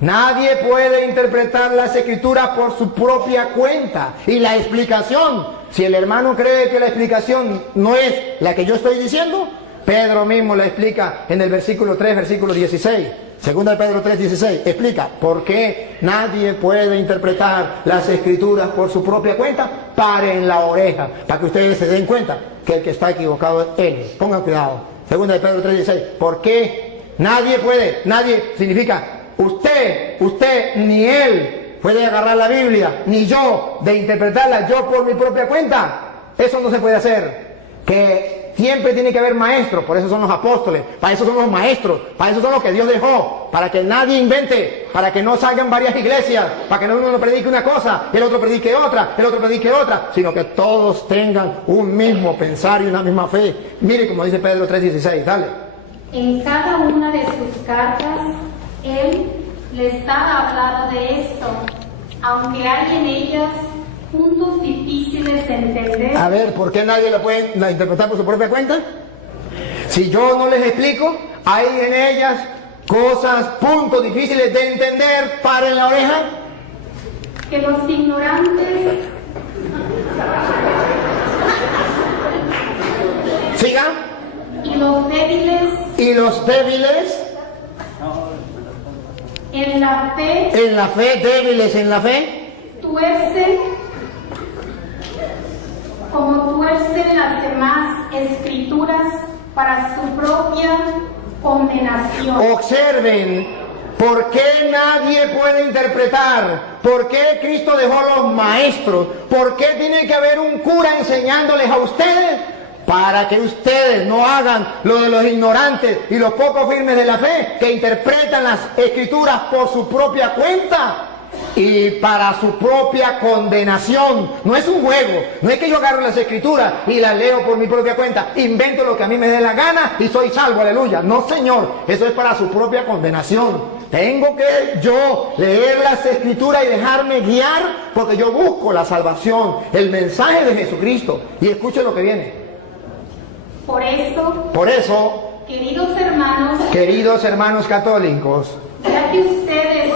nadie puede interpretar las Escrituras por su propia cuenta. Y la explicación, si el hermano cree que la explicación no es la que yo estoy diciendo, Pedro mismo la explica en el versículo 3, versículo 16. Segunda de Pedro 3:16, explica por qué nadie puede interpretar las Escrituras por su propia cuenta. Paren la oreja, para que ustedes se den cuenta que el que está equivocado es él. Pongan cuidado. Segunda de Pedro 3:16, ¿por qué nadie puede? Nadie significa usted, ni él puede agarrar la Biblia, ni yo, de interpretarla yo por mi propia cuenta. Eso no se puede hacer. Que siempre tiene que haber maestros, por eso son los apóstoles, para eso son los maestros, para eso son los que Dios dejó, para que nadie invente, para que no salgan varias iglesias, para que no uno predique una cosa, el otro predique otra, el otro predique otra, sino que todos tengan un mismo pensar y una misma fe. Mire como dice Pedro 3:16, dale. En cada una de sus cartas, él les ha hablado de esto, aunque hay en ellas puntos difíciles de entender. A ver, ¿por qué nadie la puede interpretar por su propia cuenta? Si yo no les explico, hay en ellas cosas, puntos difíciles de entender. Paren la oreja. Que los ignorantes Siga. y los débiles en la fe, débiles en la fe, tuercen como tuercen las demás escrituras para su propia condenación. Observen, ¿por qué nadie puede interpretar? ¿Por qué Cristo dejó a los maestros? ¿Por qué tiene que haber un cura enseñándoles a ustedes? Para que ustedes no hagan lo de los ignorantes y los poco firmes de la fe, que interpretan las escrituras por su propia cuenta y para su propia condenación. No es un juego, no es que yo agarro las escrituras y las leo por mi propia cuenta, invento lo que a mí me dé la gana y soy salvo, aleluya. No, Señor, eso es para su propia condenación. Tengo que yo leer las escrituras y dejarme guiar, porque yo busco la salvación, el mensaje de Jesucristo. Y escuche lo que viene. Por eso, queridos hermanos católicos, ya que ustedes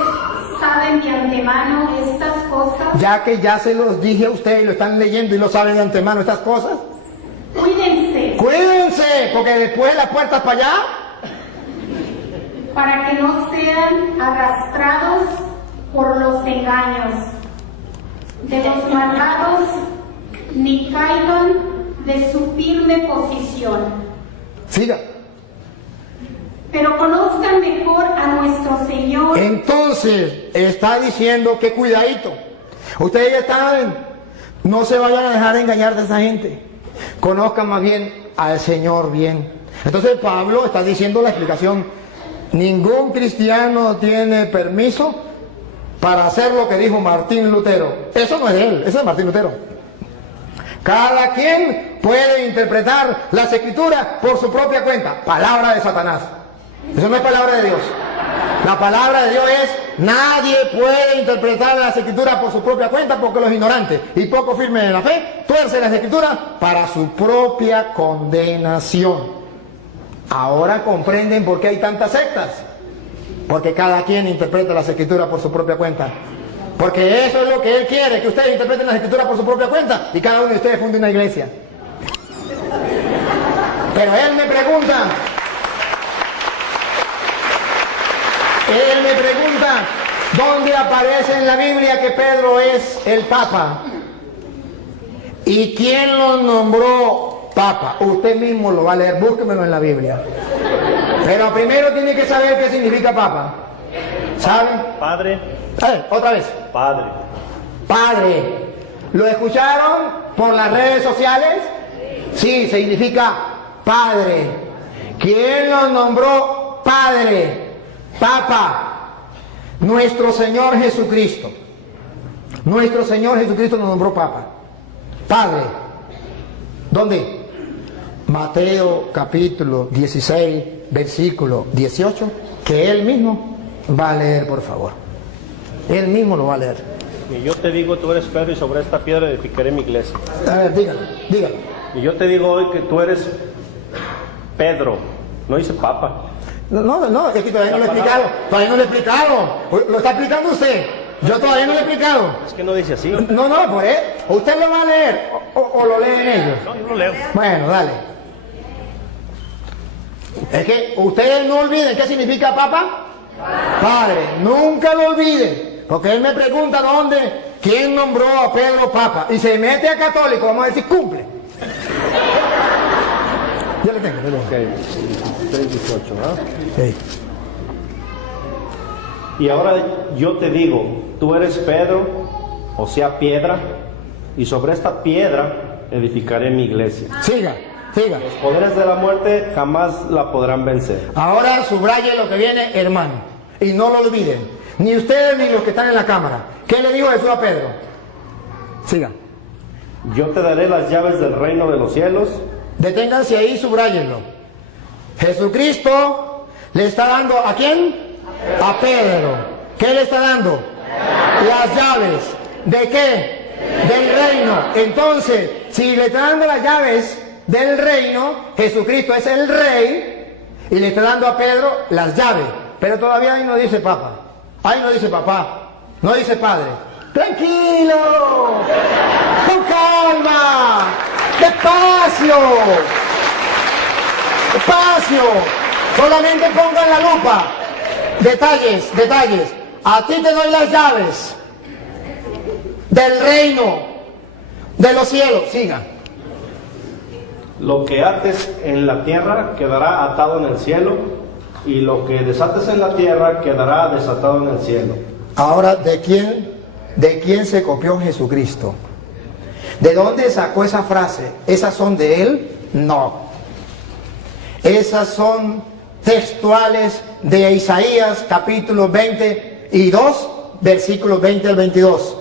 saben de antemano estas cosas, ya que ya se los dije a ustedes, lo están leyendo y lo saben de antemano estas cosas, cuídense, porque después las puertas para allá, para que no sean arrastrados por los engaños de los malvados, ni caigan de su firme posición. Siga. Pero conozcan mejor a nuestro Señor. Entonces, está diciendo que cuidadito. Ustedes ya saben, no se vayan a dejar engañar de esa gente. Conozcan más bien al Señor bien. Entonces Pablo está diciendo la explicación. Ningún cristiano tiene permiso para hacer lo que dijo Martín Lutero. Eso no es de él, eso es de Martín Lutero. Cada quien puede interpretar las escrituras por su propia cuenta. Palabra de Satanás. Eso no es palabra de Dios. La palabra de Dios es: nadie puede interpretar las escrituras por su propia cuenta, porque los ignorantes y poco firmes en la fe tuercen las escrituras para su propia condenación. Ahora comprenden por qué hay tantas sectas. Porque cada quien interpreta las escrituras por su propia cuenta. Porque eso es lo que Él quiere, que ustedes interpreten las escrituras por su propia cuenta y cada uno de ustedes funde una iglesia. Pero Él me pregunta, ¿dónde aparece en la Biblia que Pedro es el Papa? ¿Y quién lo nombró Papa? Usted mismo lo va a leer, búsquemelo en la Biblia. Pero primero tiene que saber qué significa Papa. ¿Sabe? Padre. A ver, otra vez. Padre. Padre. ¿Lo escucharon por las redes sociales? Sí, significa Padre. ¿Quién lo nombró Padre? Papa. Nuestro Señor Jesucristo. Nuestro Señor Jesucristo lo nombró Papa. Padre. ¿Dónde? Mateo capítulo 16, versículo 18, que Él mismo va a leer, por favor. Él mismo lo va a leer. Y yo te digo, tú eres Pedro, y sobre esta piedra edificaré mi iglesia. A ver, dígalo. Y yo te digo hoy que tú eres Pedro, no dice Papa. No, es que todavía no lo he explicado. Lo está explicando usted. Yo todavía no lo he explicado. Es que no dice así. No, por él. ¿Usted lo va a leer o lo leen ellos? No, yo lo leo. Bueno, dale. Es que ustedes no olviden qué significa Papa. Padre, nunca lo olviden, porque él me pregunta quién nombró a Pedro Papa, y se mete a católico, vamos a decir cumple. Ya le tengo. Okay. 3:18, ¿verdad? Sí. Y ahora yo te digo, tú eres Pedro, o sea, piedra, y sobre esta piedra edificaré mi iglesia. Siga. Los poderes de la muerte jamás la podrán vencer. Ahora subraye lo que viene, hermano, y no lo olviden, ni ustedes ni los que están en la cámara. ¿Qué le dijo Jesús a Pedro? Siga. Yo te daré las llaves del reino de los cielos. Deténganse ahí, subrayenlo. Jesucristo le está dando ¿a quién? A Pedro. ¿Qué le está dando? Las llaves. ¿De qué? Del reino. Entonces, si le está dando las llaves del reino, Jesucristo es el rey y le está dando a Pedro las llaves, pero todavía ahí no dice Papa, ahí no dice papá, no dice padre. Tranquilo, con calma, despacio, solamente pongan la lupa. Detalles. A ti te doy las llaves del reino de los cielos. Siga. Lo que ates en la tierra quedará atado en el cielo, y lo que desates en la tierra quedará desatado en el cielo. Ahora, ¿de quién se copió Jesucristo? ¿De dónde sacó esa frase? ¿Esas son de él? No. Esas son textuales de Isaías capítulo 22, versículos 20 al 22.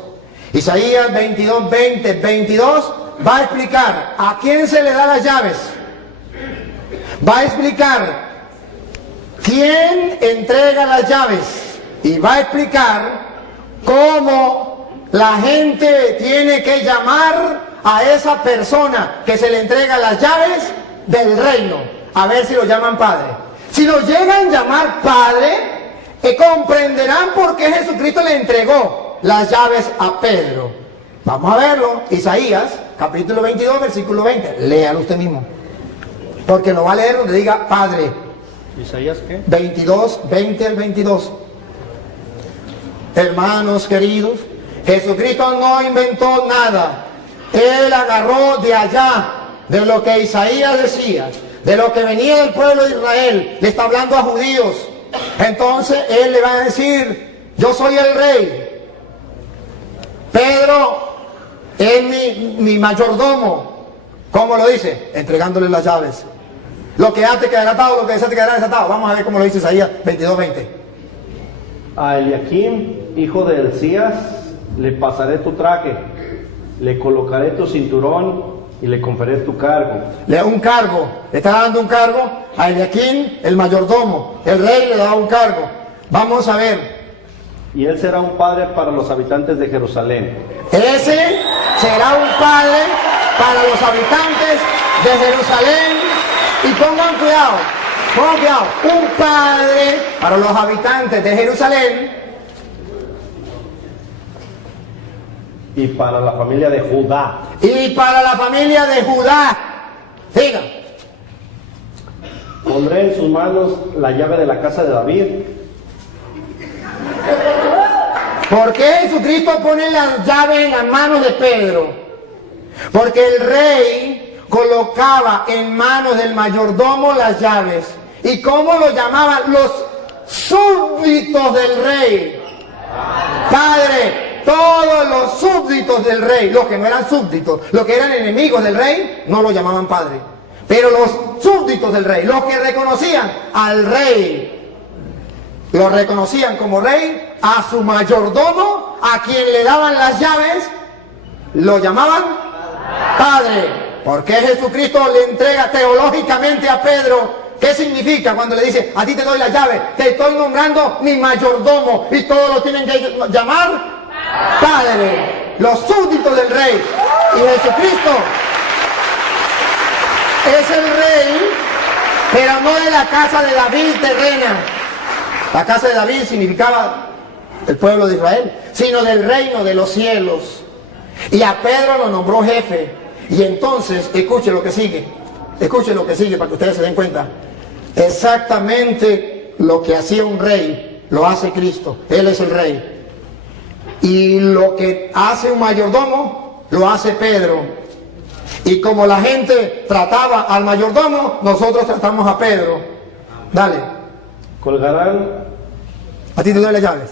Isaías 22, 20, 22 va a explicar a quién se le da las llaves. Va a explicar quién entrega las llaves. Y va a explicar cómo la gente tiene que llamar a esa persona que se le entrega las llaves del reino. A ver si lo llaman Padre. Si lo llegan a llamar Padre, comprenderán por qué Jesucristo le entregó las llaves a Pedro. Vamos a verlo. Isaías, capítulo 22, versículo 20. Léalo usted mismo. Porque lo va a leer donde diga Padre. ¿Isaías qué? 22, 20 al 22. Hermanos queridos, Jesucristo no inventó nada. Él agarró de allá, de lo que Isaías decía, de lo que venía del pueblo de Israel. Le está hablando a judíos. Entonces él le va a decir: yo soy el rey. Pedro es mi mayordomo. ¿Cómo lo dice? Entregándole las llaves. Lo que ate quedará atado, lo que desate quedará desatado. Vamos a ver cómo lo dice Isaías 22:20. A Eliakim, hijo de Hilcías, le pasaré tu traje, le colocaré tu cinturón y le conferiré tu cargo. Le da un cargo, le está dando un cargo a Eliakim, el mayordomo. El rey le da un cargo. Vamos a ver. Y él será un padre para los habitantes de Jerusalén. Ese será un padre para los habitantes de Jerusalén. Y pongan cuidado, un padre para los habitantes de Jerusalén. Y para la familia de Judá. Y para la familia de Judá. Diga. Pondré en sus manos la llave de la casa de David. ¿Por qué Jesucristo pone la llave en las manos de Pedro? Porque el rey colocaba en manos del mayordomo las llaves. ¿Y cómo lo llamaban? Los súbditos del rey. Padre, todos los súbditos del rey, los que no eran súbditos, los que eran enemigos del rey, no lo llamaban padre. Pero los súbditos del rey, los que reconocían al rey, lo reconocían como rey, a su mayordomo, a quien le daban las llaves, lo llamaban padre. ¿Por qué Jesucristo le entrega teológicamente a Pedro? ¿Qué significa cuando le dice: a ti te doy la llave, te estoy nombrando mi mayordomo, y todos lo tienen que llamar Padre? Los súbditos del rey. Y Jesucristo es el rey, pero no de la casa de David terrena. La casa de David significaba el pueblo de Israel, sino del reino de los cielos. Y a Pedro lo nombró jefe. Y entonces, escuche lo que sigue para que ustedes se den cuenta. Exactamente lo que hacía un rey, lo hace Cristo. Él es el rey. Y lo que hace un mayordomo, lo hace Pedro. Y como la gente trataba al mayordomo, nosotros tratamos a Pedro. Dale. Colgarán. ¿A ti te doy las llaves?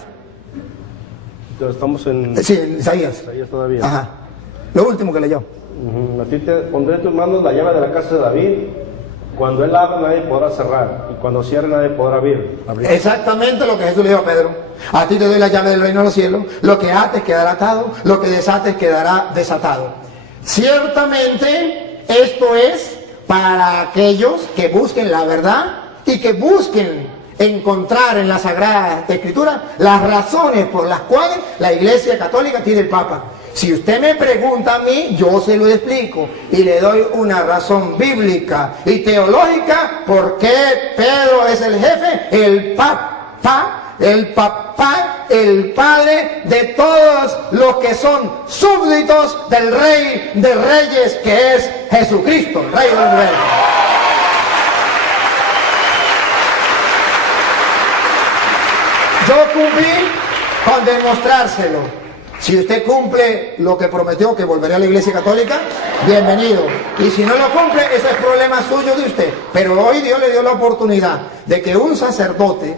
Entonces estamos en... Sí, en Isaías. Isaías todavía. Ajá. Lo último que leyó. A ti te pondré en tus manos la llave de la casa de David. Cuando él abra, nadie podrá cerrar, y cuando cierre, nadie podrá abrir. Exactamente lo que Jesús le dijo a Pedro. A ti te doy la llave del reino de los cielos. Lo que ates quedará atado, lo que desates quedará desatado. Ciertamente esto es para aquellos que busquen la verdad y que busquen encontrar en la Sagrada Escritura las razones por las cuales la Iglesia Católica tiene el Papa. Si usted me pregunta a mí, yo se lo explico y le doy una razón bíblica y teológica por qué Pedro es el jefe, el papá, el padre de todos los que son súbditos del Rey de Reyes, que es Jesucristo, el Rey de los Reyes. Yo cumplí con demostrárselo. Si usted cumple lo que prometió, que volverá a la Iglesia Católica, bienvenido. Y si no lo cumple, ese es problema suyo de usted. Pero hoy Dios le dio la oportunidad de que un sacerdote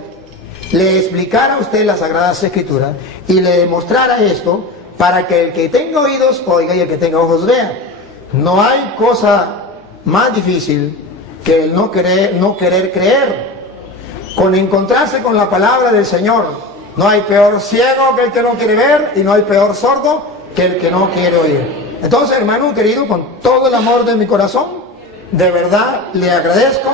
le explicara a usted las Sagradas Escrituras y le demostrara esto para que el que tenga oídos oiga y el que tenga ojos vea. No hay cosa más difícil que el no querer creer. Con encontrarse con la palabra del Señor, no hay peor ciego que el que no quiere ver y no hay peor sordo que el que no quiere oír. Entonces, hermano querido, con todo el amor de mi corazón, de verdad le agradezco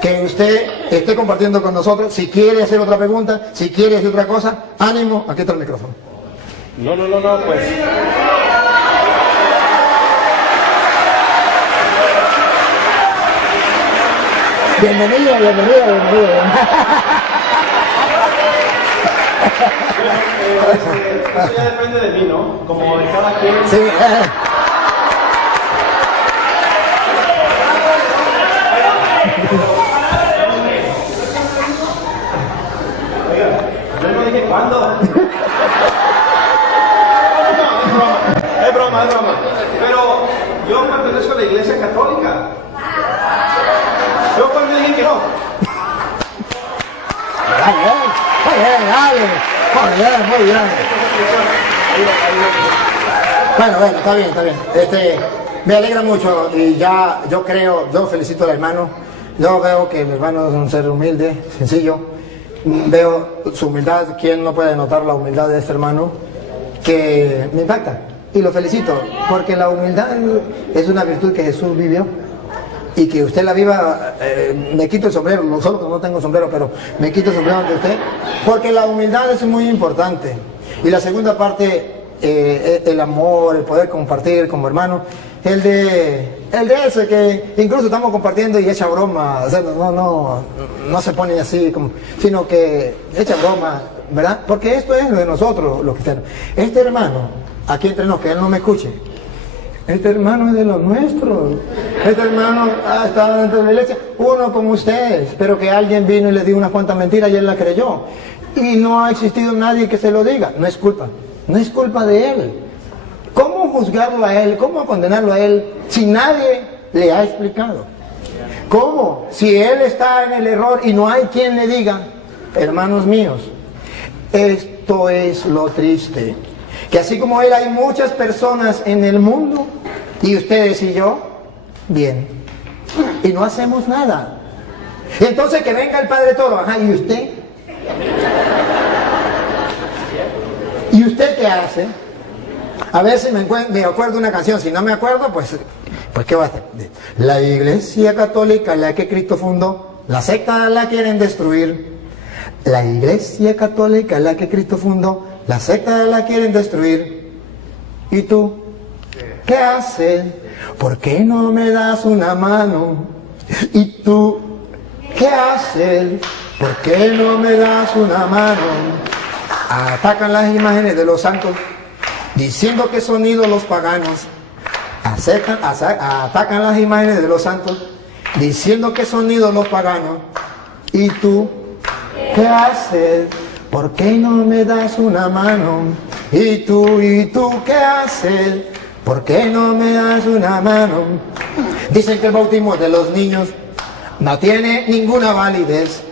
que usted esté compartiendo con nosotros. Si quiere hacer otra pregunta, si quiere hacer otra cosa, ánimo, aquí está el micrófono. No, pues. Bienvenido. Eso ya depende de mí, ¿no? Como de cada quien. Sí, Oiga, yo no dije cuándo. Es broma. Pero yo pertenezco a la Iglesia Católica. Yo cuando dije que no. Muy bien. Bueno, está bien. Me alegra mucho y ya yo felicito al hermano. Yo veo que el hermano es un ser humilde, sencillo. Veo su humildad. ¿Quién no puede notar la humildad de este hermano? Que me impacta y lo felicito, porque la humildad es una virtud que Jesús vivió. Y que usted la viva, me quito el sombrero, no solo que no tengo sombrero, pero me quito el sombrero ante usted, porque la humildad es muy importante. Y la segunda parte, el amor, el poder compartir como hermano, el de ese que incluso estamos compartiendo y echa broma, o sea, no se pone así, sino que echa broma, ¿verdad? Porque esto es de nosotros, los cristianos. Este hermano, aquí entre nos, que él no me escuche, este hermano es de los nuestros. Este hermano ha estado dentro de la iglesia, uno como ustedes, pero que alguien vino y le dio unas cuantas mentiras y él la creyó. Y no ha existido nadie que se lo diga. No es culpa de él. ¿Cómo juzgarlo a él? ¿Cómo condenarlo a él si nadie le ha explicado? ¿Cómo? Si él está en el error y no hay quien le diga, hermanos míos, esto es lo triste. Que así como él hay muchas personas en el mundo, y ustedes y yo, bien, y no hacemos nada. Y entonces que venga el Padre Toro, ajá, ¿y usted? ¿Y usted qué hace? A ver si me acuerdo una canción, si no me acuerdo, pues ¿qué va a hacer? La Iglesia Católica, la que Cristo fundó, la secta la quieren destruir. La Iglesia Católica, la que Cristo fundó, la secta la quieren destruir. ¿Y tú? ¿Qué haces? ¿Por qué no me das una mano? ¿Y tú? ¿Qué haces? ¿Por qué no me das una mano? Atacan las imágenes de los santos, diciendo que son ídolos paganos. Atacan las imágenes de los santos, diciendo que son ídolos paganos. ¿Y tú? ¿Qué haces? ¿Por qué no me das una mano? ¿Y tú qué haces? ¿Por qué no me das una mano? Dicen que el bautismo de los niños no tiene ninguna validez.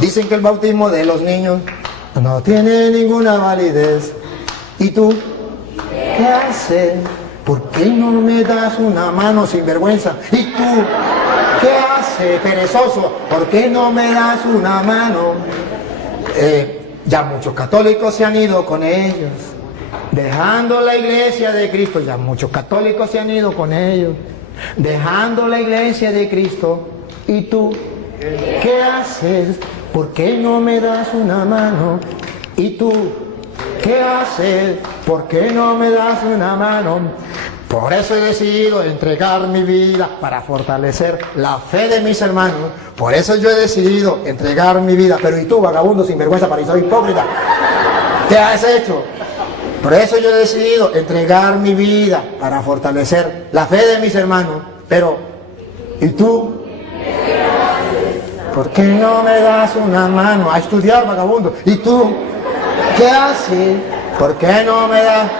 Dicen que el bautismo de los niños no tiene ninguna validez. ¿Y tú qué haces? ¿Por qué no me das una mano, sinvergüenza? ¿Y tú qué haces, perezoso? ¿Por qué no me das una mano? Ya muchos católicos se han ido con ellos, dejando la iglesia de Cristo. Ya muchos católicos se han ido con ellos, dejando la iglesia de Cristo. ¿Y tú qué haces? ¿Por qué no me das una mano? ¿Y tú qué haces? ¿Por qué no me das una mano? Por eso he decidido entregar mi vida para fortalecer la fe de mis hermanos. Por eso yo he decidido entregar mi vida. Pero ¿y tú, vagabundo, sinvergüenza, fariseo, hipócrita? ¿Qué has hecho? Por eso yo he decidido entregar mi vida para fortalecer la fe de mis hermanos. Pero ¿y tú? ¿Por qué no me das una mano a estudiar, vagabundo? ¿Y tú qué haces? ¿Por qué no me das?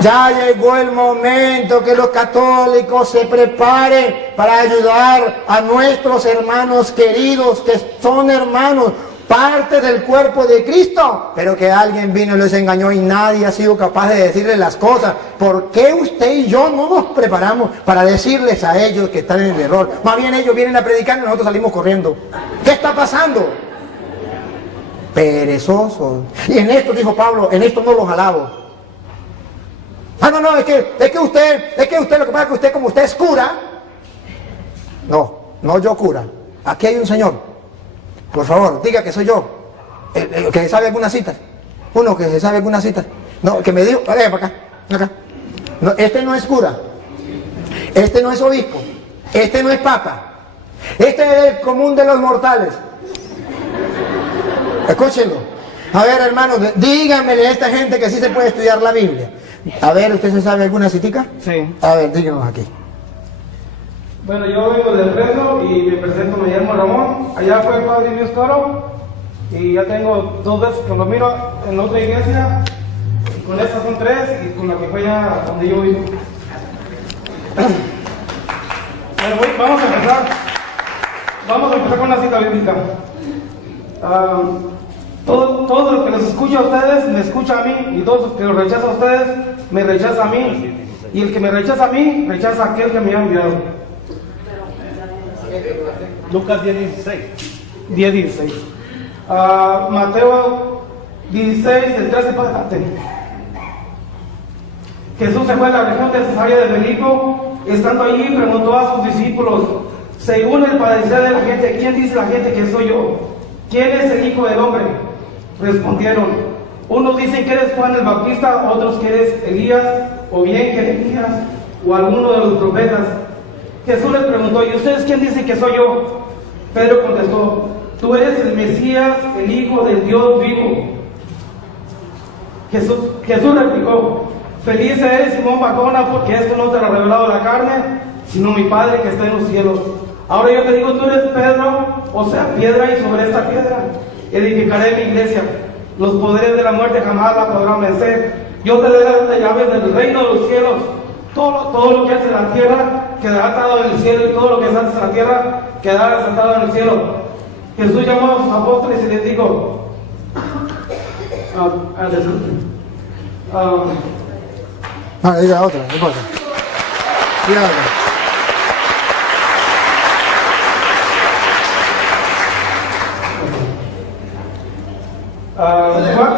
Ya llegó el momento que los católicos se preparen para ayudar a nuestros hermanos queridos, que son hermanos, parte del cuerpo de Cristo, pero que alguien vino y les engañó y nadie ha sido capaz de decirles las cosas. ¿Por qué usted y yo no nos preparamos para decirles a ellos que están en el error? Más bien ellos vienen a predicar y nosotros salimos corriendo. ¿Qué está pasando? Perezosos. Y en esto, dijo Pablo, en esto no los alabo. Ah, no, es que usted, lo que pasa es que usted, como usted es cura. No yo cura. Aquí hay un señor. Por favor, diga que soy yo. Que se sabe algunas citas. Uno que se sabe algunas citas. No, que me dijo, vaya para acá. No, este no es cura. Este no es obispo. Este no es papa. Este es el común de los mortales. Escúchenlo. A ver, hermanos, díganmele a esta gente que sí se puede estudiar la Biblia. A ver, ¿usted se sabe alguna citica? Sí. A ver, díganos aquí. Bueno, yo vengo del Fresno y me presento, me llamo Ramón. Allá fue el padre Luis Coro y ya tengo 2 veces que lo miro en otra iglesia. Y con estas son 3 y con la que fue ya donde yo vivo. Bueno, vamos a empezar. Vamos a empezar con la cita bíblica. Todo lo que los escucha a ustedes me escucha a mí, y todos los que los rechaza a ustedes me rechaza a mí, y el que me rechaza a mí rechaza a aquel que me ha enviado. Lucas 10:16. 10:16. Mateo 16, del 13 para adelante. Jesús se fue a la región de Cesarea de Filipo. Estando allí preguntó a sus discípulos, según el parecer de la gente, ¿quién dice la gente que soy yo? ¿Quién es el Hijo del Hombre? Respondieron, unos dicen que eres Juan el Bautista, otros que eres Elías, o bien Jeremías, o alguno de los profetas. Jesús les preguntó, ¿y ustedes quién dicen que soy yo? Pedro contestó, tú eres el Mesías, el Hijo del Dios vivo. Jesús replicó, feliz eres Simón Barjona, porque esto no te lo ha revelado la carne, sino mi Padre que está en los cielos. Ahora yo te digo, tú eres Pedro, o sea, piedra, y sobre esta piedra edificaré mi iglesia. Los poderes de la muerte jamás la podrán vencer. Yo te daré las llaves del reino de los cielos. Todo lo que hace en la tierra quedará atado en el cielo, y todo lo que se hace en la tierra quedará desatado en el cielo. Jesús llamó a sus apóstoles y les dijo, diga otra, no importa. Diga otra.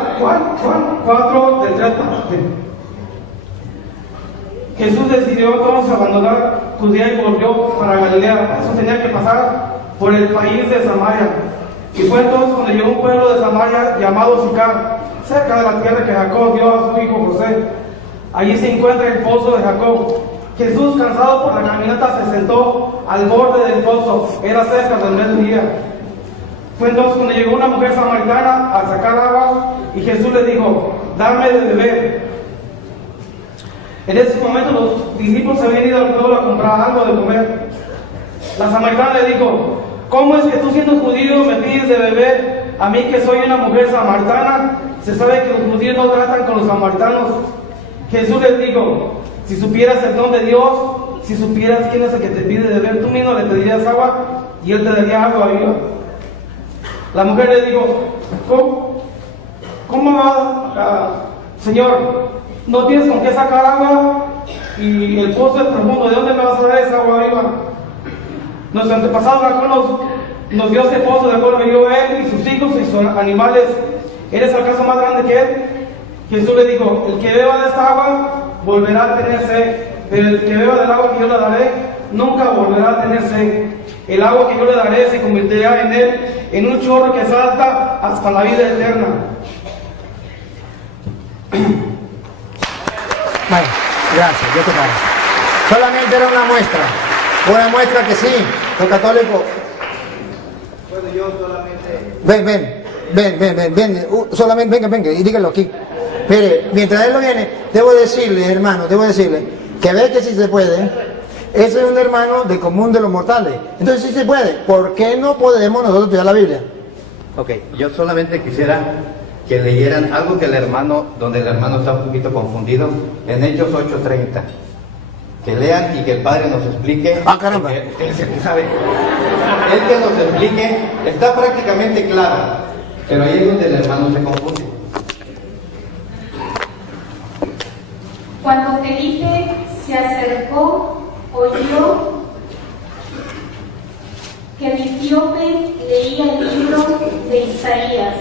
Juan 4, del 3 al 7. Jesús decidió entonces abandonar Judea y volvió para Galilea. Eso tenía que pasar por el país de Samaria. Y fue entonces cuando llegó a un pueblo de Samaria llamado Sicar, cerca de la tierra que Jacob dio a su hijo José. Allí se encuentra el pozo de Jacob. Jesús, cansado por la caminata, se sentó al borde del pozo. Era cerca del mediodía. Fue entonces cuando llegó una mujer samaritana a sacar agua, y Jesús le dijo, dame de beber. En ese momento los discípulos se habían ido al pueblo a comprar algo de comer. La samaritana le dijo, ¿cómo es que tú, siendo judío, me pides de beber a mí, que soy una mujer samaritana? Se sabe que los judíos no tratan con los samaritanos. Jesús les dijo, si supieras el don de Dios, si supieras quién es el que te pide de beber, tú mismo le pedirías agua y él te daría agua viva. La mujer le dijo, ¿cómo vas, Señor? No tienes con qué sacar agua y el pozo es profundo. ¿De dónde me vas a dar esa agua viva? Nuestro antepasado Jacob nos dio ese pozo de acuerdo que dio él y sus hijos y sus animales. ¿Eres acaso más grande que él? Jesús le dijo, el que beba de esta agua volverá a tener sed, pero el que beba del agua que yo le daré nunca volverá a tener sed. El agua que yo le daré se convertirá en él en un chorro que salta hasta la vida eterna. Bueno, gracias, yo te pago. Solamente era una muestra que sí, los católicos. Bueno, yo solamente. Ven, solamente venga, y dígalo aquí. Mire, mientras él lo viene, debo decirle, hermano, que ve que sí se puede. Ese es un hermano del común de los mortales. Entonces sí se puede. ¿Por qué no podemos nosotros estudiar la Biblia? Ok, yo solamente quisiera que leyeran algo que el hermano, donde el hermano está un poquito confundido, en Hechos 8:30. Que lean y que el Padre nos explique. Ah, caramba. Él es el que sabe. Él que nos explique, está prácticamente claro, pero ahí es donde el hermano se confunde. Cuando Felipe se acercó, oyó que el etíope leía el libro de Isaías.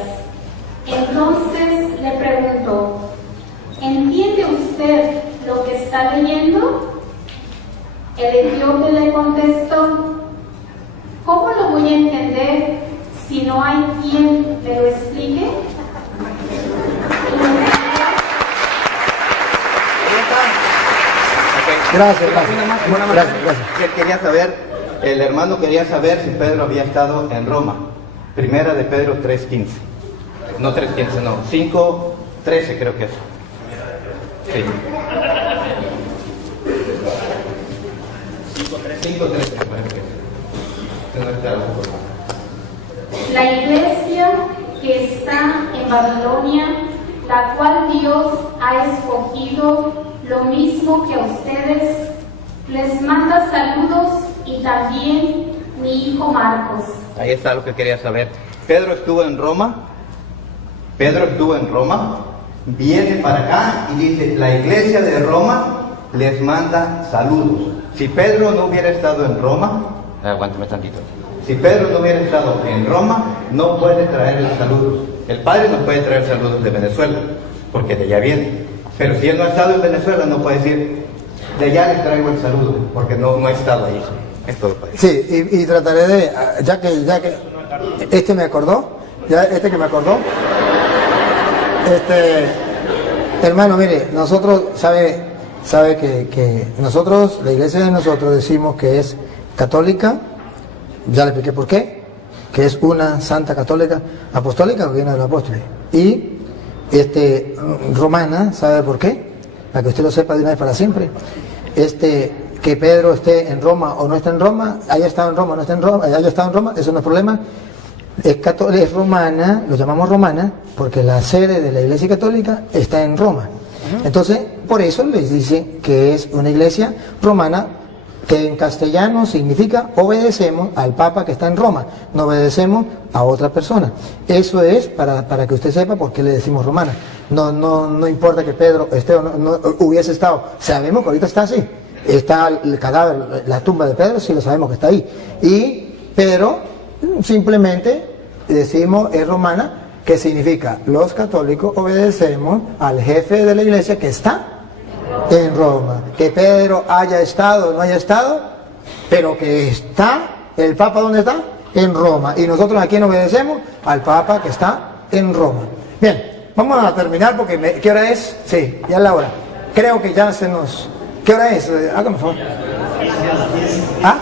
Entonces le preguntó, ¿entiende usted lo que está leyendo? El etíope le contestó, ¿cómo lo voy a entender si no hay quien me lo explique? Gracias. Él quería saber, el hermano quería saber si Pedro había estado en Roma. Primera de Pedro 3:15. No 3:15, no. 5:13 creo que es. Sí. 5:13. La iglesia que está en Babilonia, la cual Dios ha escogido, lo mismo que a ustedes, les manda saludos y también mi hijo Marcos. Ahí está lo que quería saber. Pedro estuvo en Roma. Viene para acá y dice, la iglesia de Roma les manda saludos. Si Pedro no hubiera estado en Roma, aguántame tantito. Si Pedro no hubiera estado en Roma, no puede traer saludos. El Padre no puede traer saludos de Venezuela, porque de allá viene. Pero si él no ha estado en Venezuela, no puede decir, de allá les traigo el saludo, porque no ha estado ahí. Es todo, Padre. Sí, y trataré de, ya que este me acordó, hermano, mire, nosotros, sabe que nosotros, la iglesia de nosotros decimos que es católica, ya le expliqué por qué, que es una santa católica apostólica que viene de los apóstoles, y romana, ¿sabe por qué? Para que usted lo sepa de una vez para siempre. Que Pedro esté en Roma o no esté en Roma, haya estado en Roma o no esté en Roma, haya estado en Roma, eso no es problema. Es romana, lo llamamos romana, porque la sede de la iglesia católica está en Roma. Entonces, por eso les dice que es una iglesia romana, que en castellano significa obedecemos al Papa que está en Roma, no obedecemos a otra persona. Eso es para que usted sepa por qué le decimos romana. No importa que Pedro esté o no hubiese estado, sabemos que ahorita está así. Está el cadáver, la tumba de Pedro, sí lo sabemos que está ahí. Pero simplemente decimos es romana, que significa los católicos obedecemos al jefe de la iglesia que está en Roma. Que Pedro haya estado o no haya estado, pero que está, el Papa ¿dónde está? En Roma. Y nosotros a quién obedecemos? Al Papa que está en Roma. Bien, vamos a terminar porque ¿qué hora es? Sí, ya es la hora. Creo que ya se nos... ¿Qué hora es? Hágame favor. ¿Ah?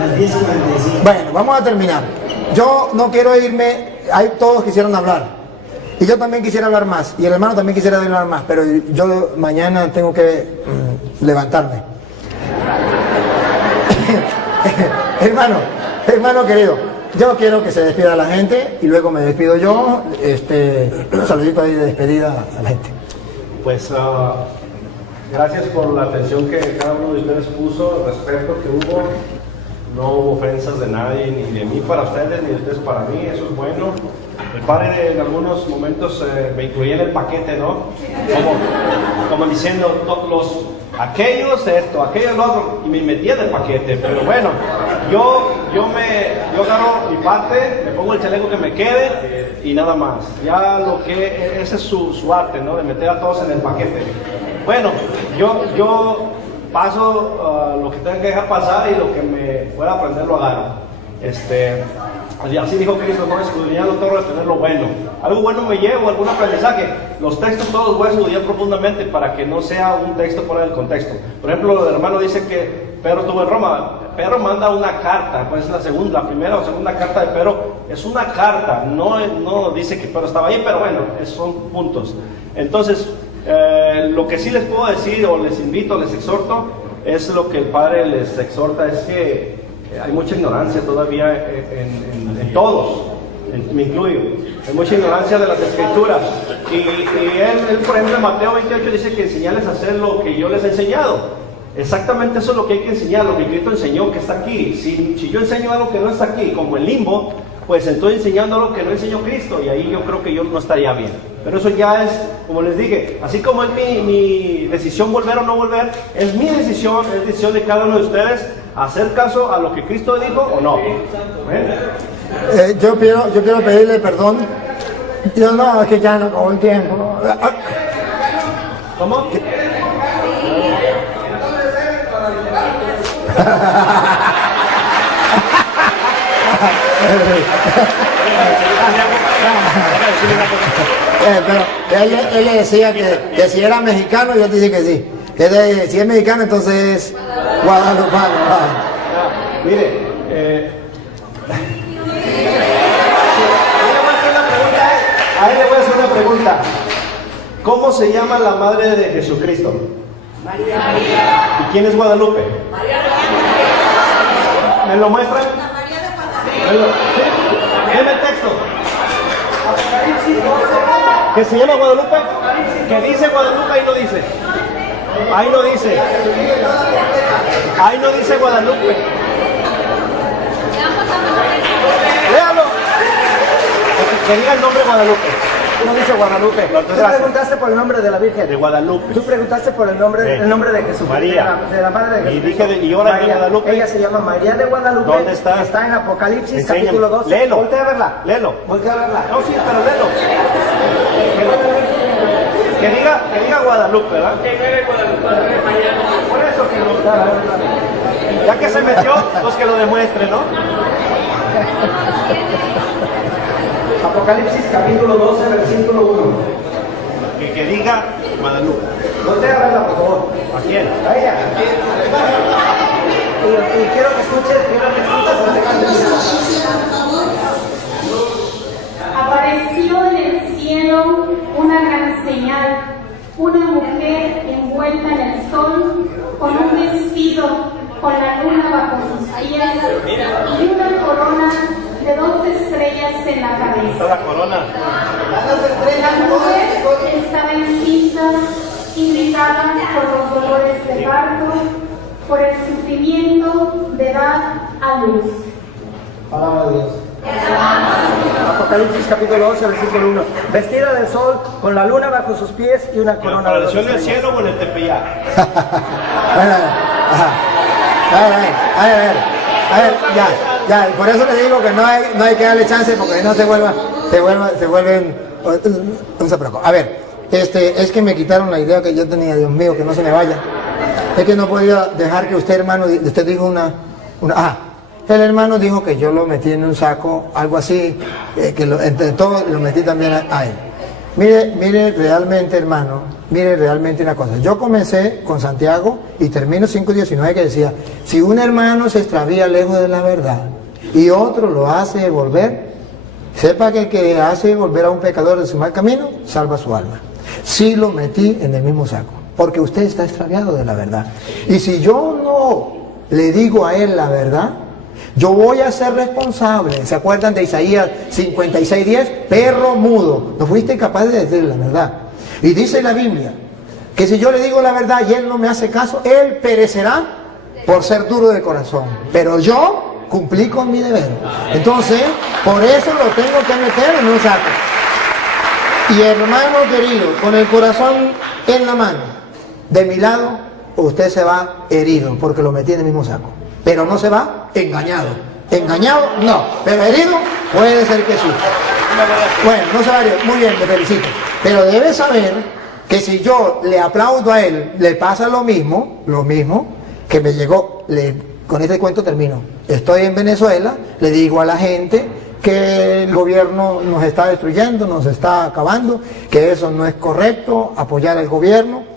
Las 10:45. Bueno, vamos a terminar. Yo no quiero irme, todos quisieron hablar. Y yo también quisiera hablar más. Y el hermano también quisiera hablar más. Pero yo mañana tengo que levantarme. hermano querido, yo quiero que se despida la gente y luego me despido yo. Un saludito ahí de despedida a la gente. Pues gracias por la atención que cada uno de ustedes puso, el respeto que hubo. No hubo ofensas de nadie, ni de mí para ustedes, ni de ustedes para mí, eso es bueno. El padre en algunos momentos me incluía en el paquete, ¿no? Como diciendo, aquellos esto, aquellos lo otro, y me metía en el paquete. Pero bueno, yo agarro mi parte, me pongo el chaleco que me quede y nada más. Ya ese es su arte, ¿no? De meter a todos en el paquete. Bueno, yo paso lo que tenga que dejar pasar y lo que me pueda aprender lo agarro. Así dijo Cristo, no escudriñando todo, retener lo bueno. Algo bueno me llevo, algún aprendizaje. Los textos todos voy a estudiar profundamente para que no sea un texto fuera del contexto. Por ejemplo, el hermano dice que Pedro estuvo en Roma. Pedro manda una carta, pues es la primera o segunda carta de Pedro. Es una carta, no dice que Pedro estaba ahí, pero bueno, son puntos. Entonces, lo que sí les puedo decir, o les invito, les exhorto, es lo que el Padre les exhorta, es que hay mucha ignorancia todavía en todos. me incluyo. Hay mucha ignorancia de las escrituras. Y él, por ejemplo, en Mateo 28 dice que enseñarles a hacer lo que yo les he enseñado. Exactamente eso es lo que hay que enseñar, lo que Cristo enseñó que está aquí. Si yo enseño algo que no está aquí, como el limbo, pues estoy enseñando algo que no enseñó Cristo, y ahí yo creo que yo no estaría bien. Pero eso ya es, como les dije, así como es mi decisión volver o no volver, es mi decisión, es decisión de cada uno de ustedes hacer caso a lo que Cristo dijo o no. Yo quiero pedirle perdón. Yo no, es que ya no con el tiempo. ¿Cómo? Pero él le decía que si era mexicano, yo te dije que sí. Si es mexicano, entonces es guadalupano. Mire, a él le voy a hacer una pregunta. ¿Cómo se llama la madre de Jesucristo? María. ¿Y quién es Guadalupe? María. ¿Me lo muestran? ¿Sí? Dime el texto. ¿Que se llama Guadalupe? ¿Que dice Guadalupe? Ahí no dice. Ahí no dice. Ahí no dice Guadalupe. Léalo. Que diga el nombre Guadalupe. No dice Guadalupe. Tú preguntaste por el nombre de la Virgen. De Guadalupe. Tú preguntaste por el nombre de Jesús. María. De la madre de Jesús. Y dije, y ahora de Guadalupe. Ella se llama María de Guadalupe. ¿Dónde está? Está en Apocalipsis, Enséñame. capítulo 12. Léelo. Voltea a verla. Léelo. Voltea a verla. No, sí, pero léelo. Que diga Guadalupe, ¿verdad? Por eso que lo... Ya que se metió, pues que lo demuestre, ¿no? Apocalipsis, capítulo 12, versículo 1. Que diga Guadalupe. Voltea a verla, por favor. ¿A quién? A ella. Y quiero que escuches, Apareció en el cielo una gran señal, una mujer envuelta en el sol, con un vestido con la luna bajo sus pies y una corona de 2 estrellas en la cabeza. La corona. La mujer estaba encinta, indicada por los dolores de parto, por el sufrimiento de dar a luz. Palabra de Dios. Apocalipsis capítulo 11, versículo 1. Vestida de sol, con la luna bajo sus pies y una corona de ¿Apareció en el estrellas. cielo o en el Tepeyac? A ver, ya, por eso les digo que no hay que darle chance porque no se vuelven, no se preocupen. A ver, es que me quitaron la idea que yo tenía, Dios mío, que no se me vaya. Es que no podía dejar que usted, hermano, usted dijo el hermano dijo que yo lo metí en un saco, algo así, que entre todos lo metí también a él. Mire realmente, hermano, mire realmente una cosa. Yo comencé con Santiago y termino 5:19 que decía, si un hermano se extravía lejos de la verdad y otro lo hace volver, sepa que el que hace volver a un pecador de su mal camino, salva su alma. Sí lo metí en el mismo saco, porque usted está extraviado de la verdad. Y si yo no le digo a él la verdad, yo voy a ser responsable. ¿Se acuerdan de Isaías 56:10? Perro mudo, no fuiste capaz de decir la verdad. Y dice la Biblia que si yo le digo la verdad y él no me hace caso, él perecerá por ser duro de corazón. Pero yo cumplí con mi deber. Entonces, por eso lo tengo que meter en un saco. Y hermano querido, con el corazón en la mano, de mi lado, usted se va herido porque lo metí en el mismo saco. Pero no se va engañado. Engañado, no. Pero herido, puede ser que sí. Bueno, no se va herido. Muy bien, te felicito. Pero debe saber que si yo le aplaudo a él, le pasa lo mismo que me llegó. Con este cuento termino. Estoy en Venezuela, le digo a la gente que el gobierno nos está destruyendo, nos está acabando, que eso no es correcto, apoyar al gobierno.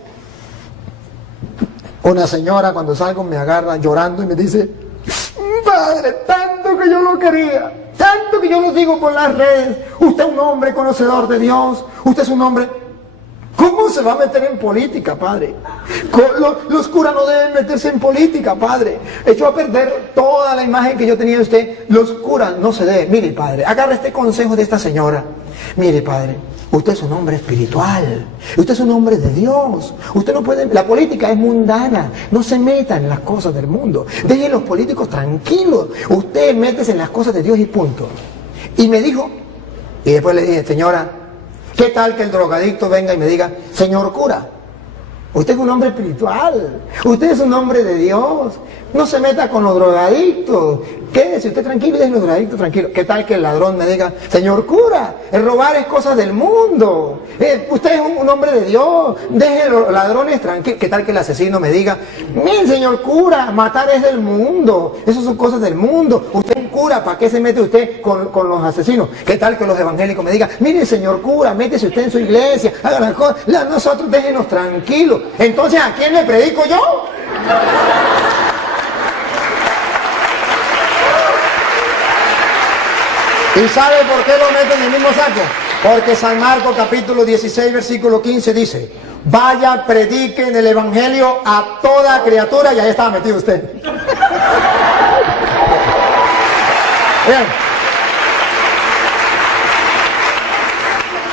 Una señora cuando salgo me agarra llorando y me dice, padre, tanto que yo lo quería, tanto que yo lo digo por las redes, usted es un hombre conocedor de Dios, usted es un hombre, ¿Cómo se va a meter en política, padre? Los curas no deben meterse en política, padre. Echó a perder toda la imagen que yo tenía de usted. Los curas no se deben. Mire, padre, agarra este consejo de esta señora. Mire, padre, usted es un hombre espiritual. Usted es un hombre de Dios. Usted no puede... La política es mundana. No se meta en las cosas del mundo. Dejen los políticos tranquilos. Usted métese en las cosas de Dios y punto. Y me dijo... Y después le dije, señora, ¿qué tal que el drogadicto venga y me diga, señor cura, usted es un hombre espiritual, usted es un hombre de Dios, no se meta con los drogadictos, quédese usted tranquilo y deje los drogadictos tranquilos? ¿Qué tal que el ladrón me diga, señor cura, el robar es cosas del mundo, usted es un hombre de Dios, deje los ladrones tranquilos? ¿Qué tal que el asesino me diga, mire señor cura, matar es del mundo, eso son cosas del mundo, usted es un cura, ¿para qué se mete usted con los asesinos? ¿Qué tal que los evangélicos me digan, mire señor cura, métese usted en su iglesia, haga las cosas, nosotros déjenos tranquilos? Entonces, ¿a quién le predico yo? ¿Y sabe por qué lo meten en el mismo saco? Porque San Marcos capítulo 16 versículo 15 dice, vaya, prediquen el evangelio a toda criatura, y ahí estaba metido usted. Bien.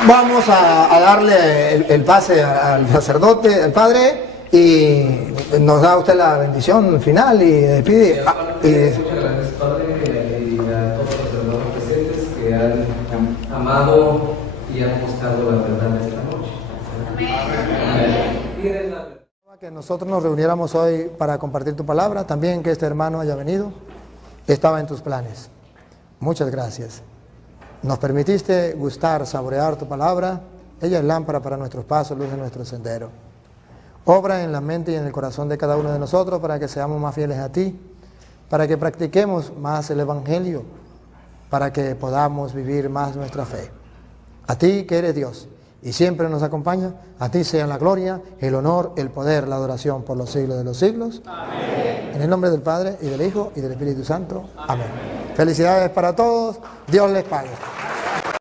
Vamos a darle el pase al sacerdote, al padre, y nos da usted la bendición final y despide. Gracias, padre, y a todos los hermanos presentes que han amado y han buscado la verdad esta noche. Amén. Que nosotros nos reuniéramos hoy para compartir tu palabra, también que este hermano haya venido, estaba en tus planes. Muchas gracias. Nos permitiste gustar, saborear tu palabra. Ella es lámpara para nuestros pasos, luz de nuestro sendero. Obra en la mente y en el corazón de cada uno de nosotros para que seamos más fieles a ti, para que practiquemos más el evangelio, para que podamos vivir más nuestra fe. A ti que eres Dios y siempre nos acompaña, a ti sea la gloria, el honor, el poder, la adoración por los siglos de los siglos. Amén. En el nombre del Padre y del Hijo y del Espíritu Santo. Amén. Felicidades para todos. Dios les pague.